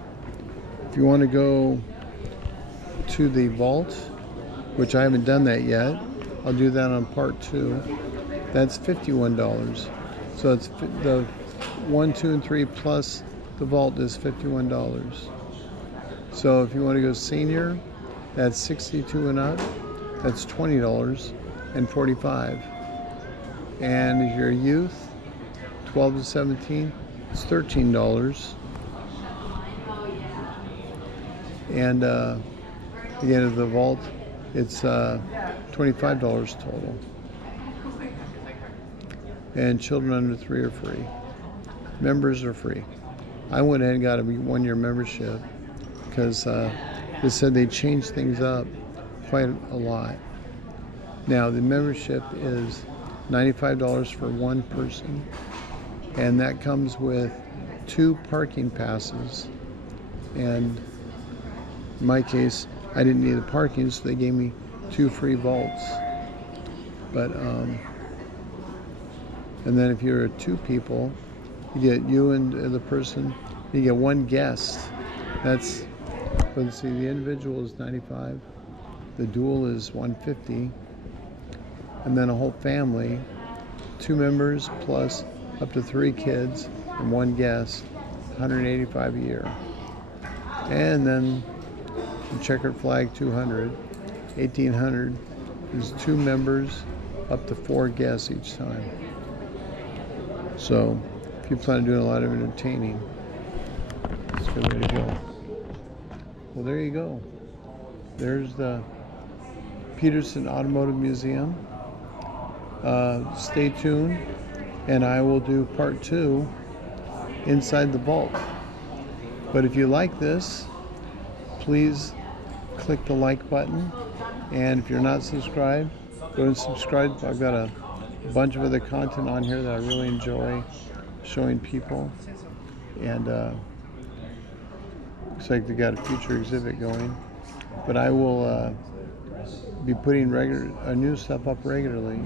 If you want to go to the vault, which I haven't done that yet, I'll do that on part 2. That's $51. So it's the 1, 2, and 3 plus the vault is $51. So if you want to go senior, that's 62 and up. That's $20.45. And if you're a youth, 12 to 17, it's $13. And again, at the vault, it's $25 total. And children under 3 are free. Members are free. I went ahead and got a 1-year membership because they said they changed things up quite a lot. Now the membership is $95 for one person, and that comes with 2 parking passes. And in my case, I didn't need the parking, so they gave me 2 free vaults. But and then if you're 2 people, you get you and the person, you get 1 guest. That's, let's see, the individual is $95, the dual is $150, and then a whole family, 2 members plus up to 3 kids and 1 guest, $185 a year. And then the checkered flag, $200, $1,800 is 2 members up to 4 guests each time. So if you plan on doing a lot of entertaining, it's a good way to go. Well, there you go. There's the Peterson Automotive Museum. Stay tuned, and I will do part 2 inside the vault. But if you like this, please click the like button, and if you're not subscribed, go and subscribe. I've got a bunch of other content on here that I really enjoy showing people, and looks like they got a future exhibit going. But I will be putting new stuff up regularly,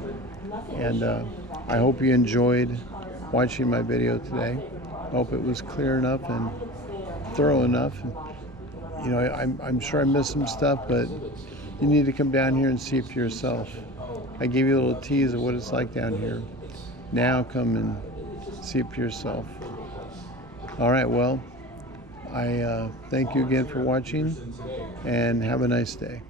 and I hope you enjoyed watching my video today. I hope it was clear enough and thorough enough. You know, I'm sure I missed some stuff, but you need to come down here and see it for yourself. I gave you a little tease of what it's like down here. Now come and see it for yourself. All right, well, I thank you again for watching, and have a nice day.